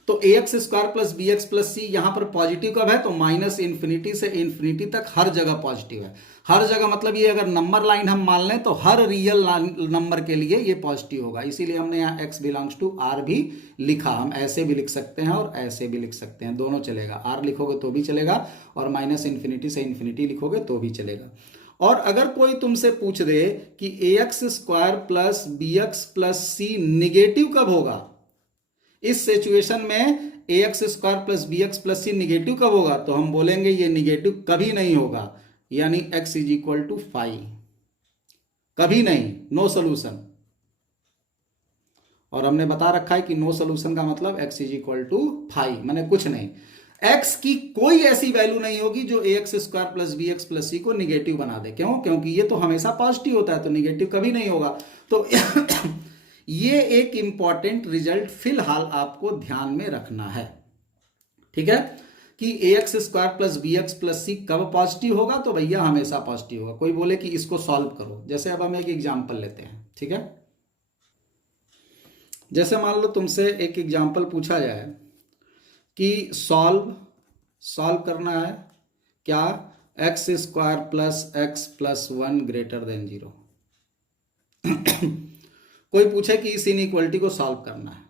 तो A x square plus B x plus C यहां पर पॉजिटिव कब है, तो माइनस इन्फिनिटी से इन्फिनिटी तक हर जगह पॉजिटिव है। हर जगह मतलब ये अगर नंबर लाइन हम मान लें तो हर रियल नंबर के लिए ये पॉजिटिव होगा, इसीलिए हमने यहाँ एक्स बिलोंग्स टू आर भी लिखा। हम ऐसे भी लिख सकते हैं और ऐसे भी लिख सकते हैं, दोनों चलेगा। आर लिखोगे तो भी चलेगा और माइनस इन्फिनिटी से इन्फिनिटी लिखोगे तो भी चलेगा। और अगर कोई तुमसे पूछ दे कि A x square plus B x plus C negative कब होगा, इस सिचुएशन में A x square plus B x plus C negative कब होगा, तो हम बोलेंगे ये निगेटिव कभी नहीं होगा, यानी x इज इक्वल टू 5, कभी नहीं, नो सोल्यूशन। और हमने बता रखा है कि नो सोल्यूशन का मतलब x इज इक्वल टू 5, मैंने कुछ नहीं, x की कोई ऐसी वैल्यू नहीं होगी जो A x square plus B x plus C को निगेटिव बना दे। क्यों? क्योंकि ये तो हमेशा पॉजिटिव होता है, तो निगेटिव कभी नहीं होगा। तो ये एक इंपॉर्टेंट रिजल्ट फिलहाल आपको ध्यान में रखना है, ठीक है, कि A x square plus B x plus C कब पॉजिटिव होगा, तो भैया हमेशा पॉजिटिव होगा। कोई बोले कि इसको सॉल्व करो, जैसे अब हम एक एग्जांपल लेते हैं, ठीक है। जैसे मान लो तुमसे एक एग्जांपल पूछा जाए कि सॉल्व करना है क्या, x square plus x plus 1 greater than 0। कोई पूछे कि इस इनइक्वालिटी को सॉल्व करना है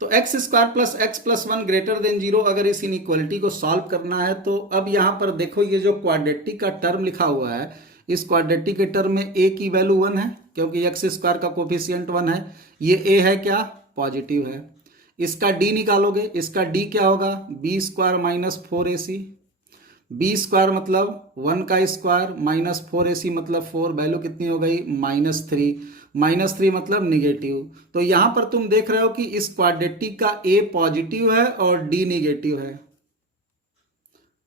तो x square plus x plus 1 greater than 0 अगर इस इनइक्वालिटी को सॉल्व करना है, तो अब यहां पर देखो ये जो क्वाड्रेटिक का टर्म लिखा हुआ है, इस क्वाड्रेटिक के टर्म में a की वैल्यू 1 है, क्योंकि एक्स स्क्वायर का कोफिशिएंट 1 है। ये a है क्या, पॉजिटिव है। इसका d निकालोगे, इसका d क्या होगा, B square minus 4ac, B square मतलब 1 का स्क्वायर माइनस 4ac मतलब 4, वैल्यू कितनी हो गई, -3 मतलब निगेटिव। तो यहां पर तुम देख रहे हो कि इस क्वाड्रेटिक का a पॉजिटिव है और d निगेटिव है,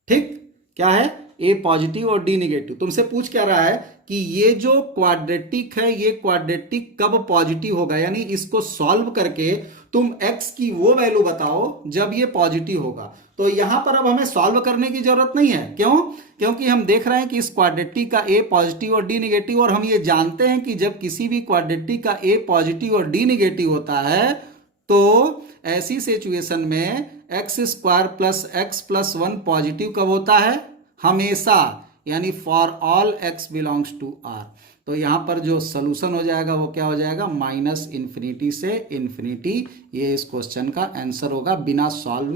ठीक, क्या है, a पॉजिटिव और d निगेटिव। तुमसे पूछ क्या रहा है कि ये जो क्वाड्रेटिक है, ये क्वाड्रेटिक कब पॉजिटिव होगा, यानी इसको सॉल्व करके तुम x की वो वैल्यू बताओ जब ये पॉजिटिव होगा। तो यहां पर अब हमें सॉल्व करने की जरूरत नहीं है, क्यों, क्योंकि हम देख रहे हैं कि इस क्वाड्रेटिक का a पॉजिटिव और d निगेटिव, और हम ये जानते हैं कि जब किसी भी क्वाड्रेटिक का a पॉजिटिव और d निगेटिव होता है तो ऐसी सिचुएशन में x square plus x plus 1 positive कब होता है, हमेशा, यानी for all x belongs to r। तो यहां पर जो सोल्यूशन हो जाएगा वो क्या हो जाएगा, माइनस इन्फिनिटी से इन्फिनिटी। ये इस क्वेश्चन का आंसर होगा, बिना सॉल्व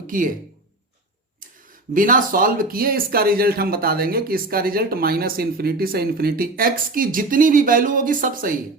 किए इसका रिजल्ट हम बता देंगे कि इसका रिजल्ट माइनस इन्फिनिटी से इन्फिनिटी, x की जितनी भी वैल्यू होगी सब सही है,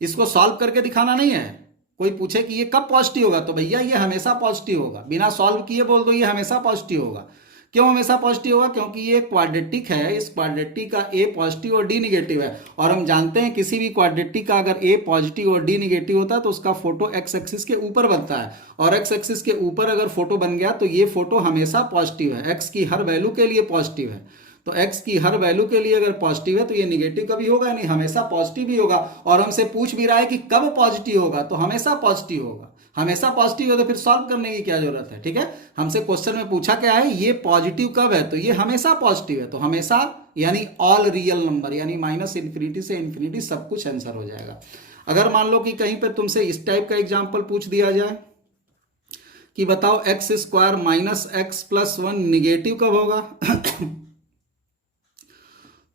इसको सॉल्व करके दिखाना नहीं है। कोई पूछे कि ये कब पॉजिटिव होगा, तो भैया ये हमेशा पॉजिटिव होगा, बिना सॉल्व किए बोल दो ये हमेशा पॉजिटिव होगा। क्यों हमेशा पॉजिटिव होगा, क्योंकि ये क्वाड्रेटिक है, इस क्वाड्रेटिक का a पॉजिटिव और d निगेटिव है, और हम जानते हैं किसी भी क्वाड्रेटिक का अगर a पॉजिटिव और d निगेटिव होता है तो उसका फोटो x एक्सिस के ऊपर बनता है, और x एक्सिस के ऊपर अगर फोटो बन गया तो ये फोटो हमेशा पॉजिटिव है, x की हर वैल्यू के लिए पॉजिटिव है। तो x की हर वैल्यू के लिए अगर पॉजिटिव है तो ये निगेटिव कभी होगा नहीं, हमेशा पॉजिटिव ही होगा। और हमसे पूछ भी रहा है कि कब पॉजिटिव होगा, तो हमेशा पॉजिटिव होगा, हमेशा पॉजिटिव है, तो फिर सॉल्व करने की क्या जरूरत है, ठीक है। हमसे क्वेश्चन में पूछा क्या है, ये पॉजिटिव कब है, तो ये हमेशा पॉजिटिव है, तो हमेशा यानी ऑल रियल नंबर, यानी माइनस इन्फिनिटी से इन्फिनिटी सब कुछ आंसर हो जाएगा। अगर मान लो कि कहीं पर तुमसे इस टाइप का एग्जाम्पल पूछ दिया जाए कि बताओ x square minus x plus 1 negative कब होगा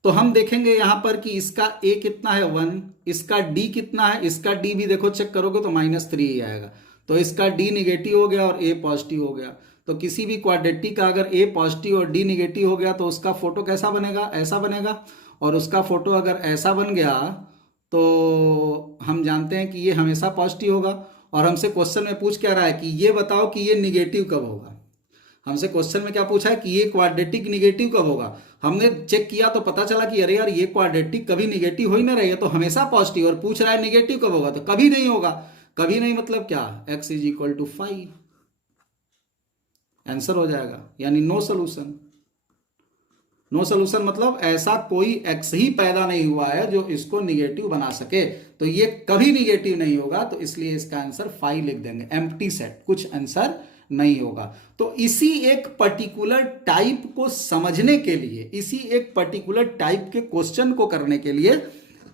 तो हम देखेंगे यहां पर कि इसका a कितना है 1, इसका d कितना है, इसका d भी देखो चेक करोगे तो -3 ही आएगा। तो इसका d निगेटिव हो गया और a पॉजिटिव हो गया। तो किसी भी क्वाड्रेटिक का अगर a पॉजिटिव और d निगेटिव हो गया तो उसका फोटो कैसा बनेगा, ऐसा बनेगा, और उसका फोटो अगर ऐसा बन गया तो हम जानते हैं कि ये हमेशा पॉजिटिव होगा। और हमसे क्वेश्चन में पूछ क्या रहा है कि ये बताओ कि ये निगेटिव कब होगा। हमसे क्वेश्चन में क्या पूछा है कि ये क्वाड्रेटिक निगेटिव कब होगा। हमने चेक किया तो पता चला कि अरे यार ये क्वाड्रेटिक कभी निगेटिव हो ही ना रहेगा, तो हमेशा पॉजिटिव, और पूछ रहा है निगेटिव कब होगा, तो कभी नहीं होगा। कभी नहीं मतलब क्या, x is equal to 5 answer हो जाएगा, यानी नो सोल्यूशन। नो सोल्यूशन मतलब ऐसा कोई एक्स ही पैदा नहीं हुआ है जो इसको निगेटिव बना सके, तो ये कभी निगेटिव नहीं होगा, तो इसलिए इसका आंसर 5 लिख देंगे, एम्प्टी सेट, कुछ आंसर नहीं होगा। तो इसी एक पर्टिकुलर टाइप को समझने के लिए, इसी एक पर्टिकुलर टाइप के क्वेश्चन को करने के लिए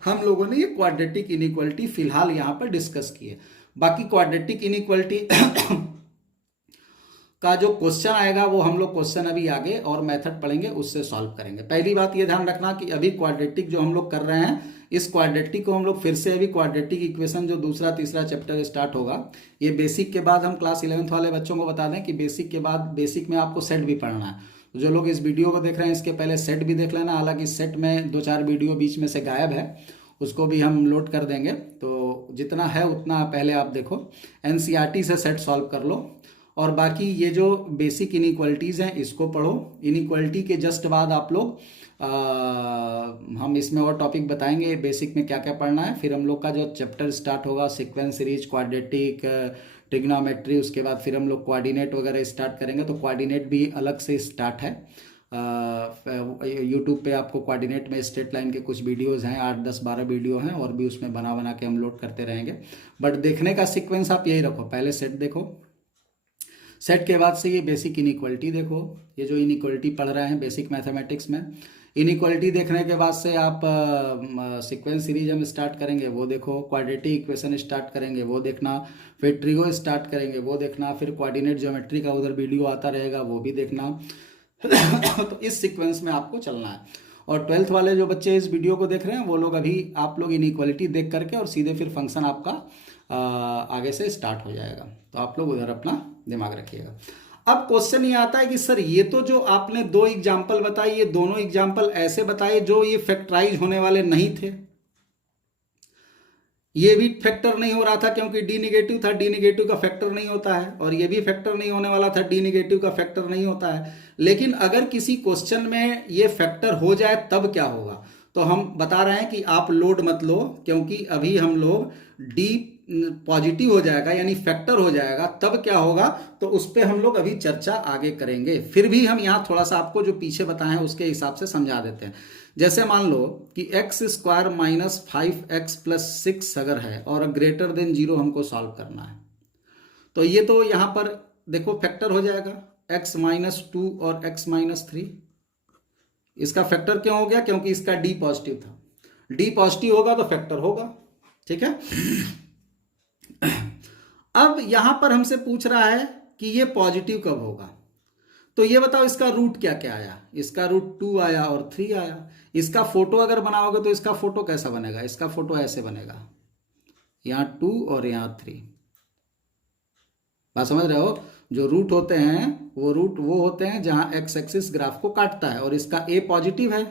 हम लोगों ने ये क्वाड्रेटिक इनइक्वालिटी फिलहाल यहां पर डिस्कस की है। बाकी क्वाड्रेटिक इनइक्वालिटी का जो क्वेश्चन आएगा वो हम लोग क्वेश्चन अभी आगे और मेथड पढ़ेंगे, उससे सॉल्व करेंगे। पहली बात ये ध्यान रखना कि अभी क्वाड्रेटिक जो हम लोग कर रहे हैं, इस क्वाड्रेटिक को हम लोग फिर से अभी क्वाड्रेटिक इक्वेशन जो दूसरा तीसरा चैप्टर स्टार्ट होगा, ये बेसिक के बाद हम क्लास 11th वाले बच्चों को बता दें कि बेसिक के बाद बेसिक में आपको सेट भी पढ़ना है। तो जो लोग इस वीडियो को देख रहे हैं इसके पहले सेट भी देख लेना, हालांकि सेट में 2-4 वीडियो बीच में से गायब है, उसको भी हम लोड कर देंगे। तो जितना है उतना पहले आप देखो, एनसीईआरटी से सेट सॉल्व कर लो, और बाकी ये जो बेसिक इनइक्वालिटीज़ हैं इसको पढ़ो। इनइक्वालिटी के जस्ट बाद आप लोग हम इसमें और टॉपिक बताएंगे बेसिक में क्या क्या पढ़ना है। फिर हम लोग का जो चैप्टर स्टार्ट होगा सीक्वेंस सीरीज, क्वाड्रेटिक, ट्रिग्नोमेट्री, उसके बाद फिर हम लोग कोऑर्डिनेट वगैरह स्टार्ट करेंगे। तो कोऑर्डिनेट भी अलग से स्टार्ट है, यूट्यूब पे आपको कोऑर्डिनेट में स्ट्रेट लाइन के कुछ वीडियोस हैं, 8-10-12 वीडियो हैं, और भी उसमें बना बना के हम लोड करते रहेंगे। बट देखने का सीक्वेंस आप यही रखो, पहले सेट देखो, सेट के बाद से ये बेसिक इनइक्वालिटी देखो, ये जो इनइक्वालिटी पढ़ रहे हैं बेसिक मैथमेटिक्स में, इनइक्वालिटी देखने के बाद से आप सीक्वेंस सीरीज हम स्टार्ट करेंगे वो देखो, क्वाड्रेटिक इक्वेशन स्टार्ट करेंगे वो देखना, फिर ट्रिगो स्टार्ट करेंगे वो देखना, फिर कोऑर्डिनेट ज्योमेट्री का उधर वीडियो आता रहेगा वो भी देखना। तो इस सीक्वेंस में आपको चलना है। और 12th वाले जो बच्चे इस वीडियो को देख रहे हैं वो लोग अभी आप लोग इनइक्वालिटी देख करके और सीधे फिर फंक्शन आपका आगे से स्टार्ट हो जाएगा। तो आप लोग उधर अपना दिमाग रखिएगा। अब क्वेश्चन ये आता है कि सर ये तो जो आपने 2 एग्जाम्पल बताए, ये दोनों एग्जाम्पल ऐसे बताए जो ये फैक्टराइज होने वाले नहीं थे, ये भी फैक्टर नहीं हो रहा था क्योंकि डी निगेटिव था, डी निगेटिव का फैक्टर नहीं होता है, और ये भी फैक्टर नहीं होने वाला था, डी निगेटिव का फैक्टर नहीं होता है। लेकिन अगर किसी क्वेश्चन में ये फैक्टर हो जाए तब क्या होगा, तो हम बता रहे हैं कि आप लोड मत लो, क्योंकि अभी हम लोग डी पॉजिटिव हो जाएगा यानी फैक्टर हो जाएगा तब क्या होगा, तो उस पर हम लोग अभी चर्चा आगे करेंगे। फिर भी हम यहाँ थोड़ा सा आपको जो पीछे बताए हैं उसके हिसाब से समझा देते हैं। जैसे मान लो कि x² - 5x + 6 अगर है और ग्रेटर देन 0 हमको सॉल्व करना है, तो ये तो यहाँ पर देखो फैक्टर हो जाएगा, x - 2 और x - 3। इसका फैक्टर क्यों हो गया, क्योंकि इसका डी पॉजिटिव था, डी पॉजिटिव होगा तो फैक्टर होगा, ठीक है। अब यहां पर हमसे पूछ रहा है कि ये पॉजिटिव कब होगा, तो ये बताओ इसका रूट क्या क्या आया, इसका रूट 2 आया और 3 आया। इसका फोटो अगर बनाओगे तो इसका फोटो कैसा बनेगा, इसका फोटो ऐसे बनेगा, यहां 2 और यहां 3। बात समझ रहे हो, जो रूट होते हैं वो रूट वो होते हैं जहां एक्स एक्सिस ग्राफ को काटता है, और इसका ए पॉजिटिव है,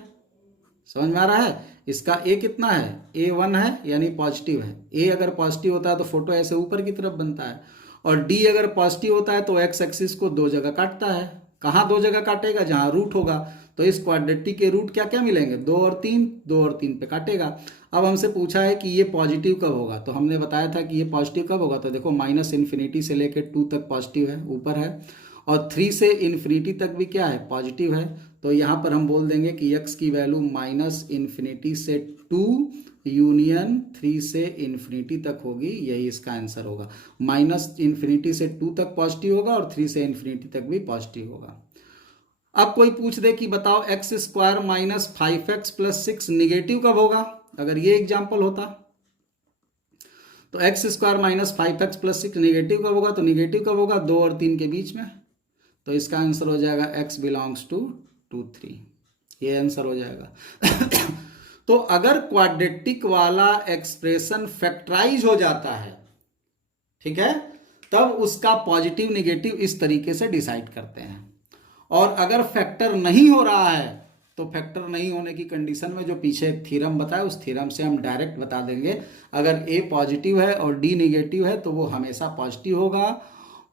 समझ में आ रहा है। इसका ए कितना है, A1 है यानी पॉजिटिव है। ए अगर पॉजिटिव होता है तो फोटो ऐसे ऊपर की तरफ बनता है, और डी अगर पॉजिटिव होता है तो एक्स एक्सिस को 2 जगह काटता है। कहाँ 2 जगह काटेगा, जहां रूट होगा। तो इस क्वाड्रेटिक के रूट क्या क्या मिलेंगे, 2 और 3, 2 और 3 पे काटेगा। अब हमसे पूछा है कि ये पॉजिटिव कब होगा, तो हमने बताया था कि ये पॉजिटिव कब होगा, तो देखो -∞ से लेकर 2 तक पॉजिटिव है, ऊपर है, और 3 से ∞ तक भी क्या है, पॉजिटिव है। तो यहाँ पर हम बोल देंगे कि x की वैल्यू -∞ से 2 यूनियन 3 से ∞ तक होगी, यही इसका आंसर होगा। -∞ से 2 तक पॉजिटिव होगा और 3 से ∞ तक भी पॉजिटिव होगा। अब कोई पूछ दे कि बताओ x² - 5x + 6 निगेटिव कब होगा, अगर ये एग्जाम्पल होता तो x² - 5x + 6 निगेटिव कब होगा, तो निगेटिव कब होगा, 2 और 3 के बीच में। तो इसका आंसर हो जाएगा x बिलोंग्स टू 2, 3, ये आंसर हो जाएगा। तो अगर क्वाड्रेटिक वाला एक्सप्रेशन फैक्टराइज हो जाता है, ठीक है, तब उसका पॉजिटिव निगेटिव इस तरीके से डिसाइड करते हैं। और अगर फैक्टर नहीं हो रहा है तो फैक्टर नहीं होने की कंडीशन में जो पीछे थ्योरम बताया उस थ्योरम से हम डायरेक्ट बता देंगे, अगर ए पॉजिटिव है और डी निगेटिव है तो वो हमेशा पॉजिटिव होगा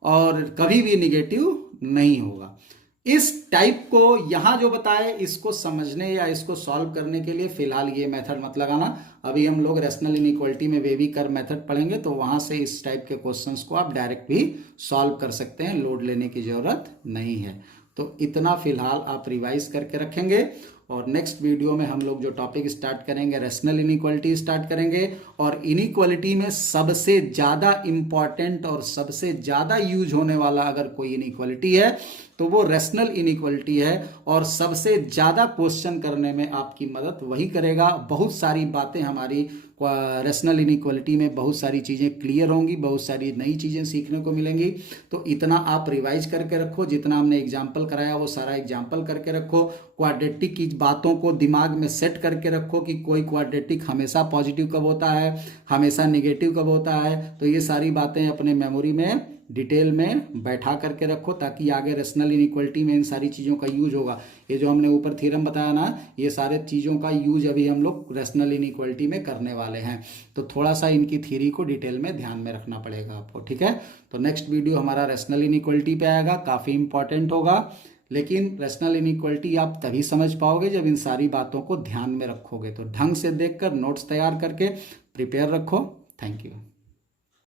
और कभी भी निगेटिव नहीं होगा। इस टाइप को यहाँ जो बताए इसको समझने या इसको सॉल्व करने के लिए फिलहाल ये मेथड मत लगाना। अभी हम लोग रैशनल इनइक्वालिटी में वेवी कर्व मेथड पढ़ेंगे, तो वहाँ से इस टाइप के क्वेश्चंस को आप डायरेक्ट भी सॉल्व कर सकते हैं, लोड लेने की ज़रूरत नहीं है। तो इतना फिलहाल आप रिवाइज करके रखेंगे। और नेक्स्ट वीडियो में हम लोग जो टॉपिक स्टार्ट करेंगे, रेशनल इनइक्वालिटी स्टार्ट करेंगे। और इनइक्वालिटी में सबसे ज़्यादा इम्पॉर्टेंट और सबसे ज़्यादा यूज होने वाला अगर कोई इनइक्वालिटी है तो वो रेशनल इनइक्वालिटी है। और सबसे ज़्यादा क्वेश्चन करने में आपकी मदद वही करेगा। बहुत सारी बातें हमारी रेशनल इनइक्वालिटी में, बहुत सारी चीज़ें क्लियर होंगी, बहुत सारी नई चीज़ें सीखने को मिलेंगी। तो इतना आप रिवाइज करके रखो, जितना हमने एग्जाम्पल कराया वो सारा एग्जाम्पल करके रखो। क्वाड्रेटिक की बातों को दिमाग में सेट करके रखो कि कोई क्वाड्रेटिक हमेशा पॉजिटिव कब होता है, हमेशा नेगेटिव कब होता है। तो ये सारी बातें अपने मेमोरी में डिटेल में बैठा करके रखो, ताकि आगे रेशनल इनइक्वालिटी में इन सारी चीज़ों का यूज होगा। ये जो हमने ऊपर थ्योरम बताया ना, ये सारे चीज़ों का यूज अभी हम लोग रेशनल इनइक्वालिटी में करने वाले हैं। तो थोड़ा सा इनकी थ्योरी को डिटेल में ध्यान में रखना पड़ेगा आपको, ठीक है। तो नेक्स्ट वीडियो हमारा रेशनल इनइक्वालिटी पे आएगा, काफ़ी इंपॉर्टेंट होगा। लेकिन रेशनल इनइक्वालिटी आप तभी समझ पाओगे जब इन सारी बातों को ध्यान में रखोगे। तो ढंग से देखकर नोट्स तैयार करके प्रिपेयर रखो। Thank you.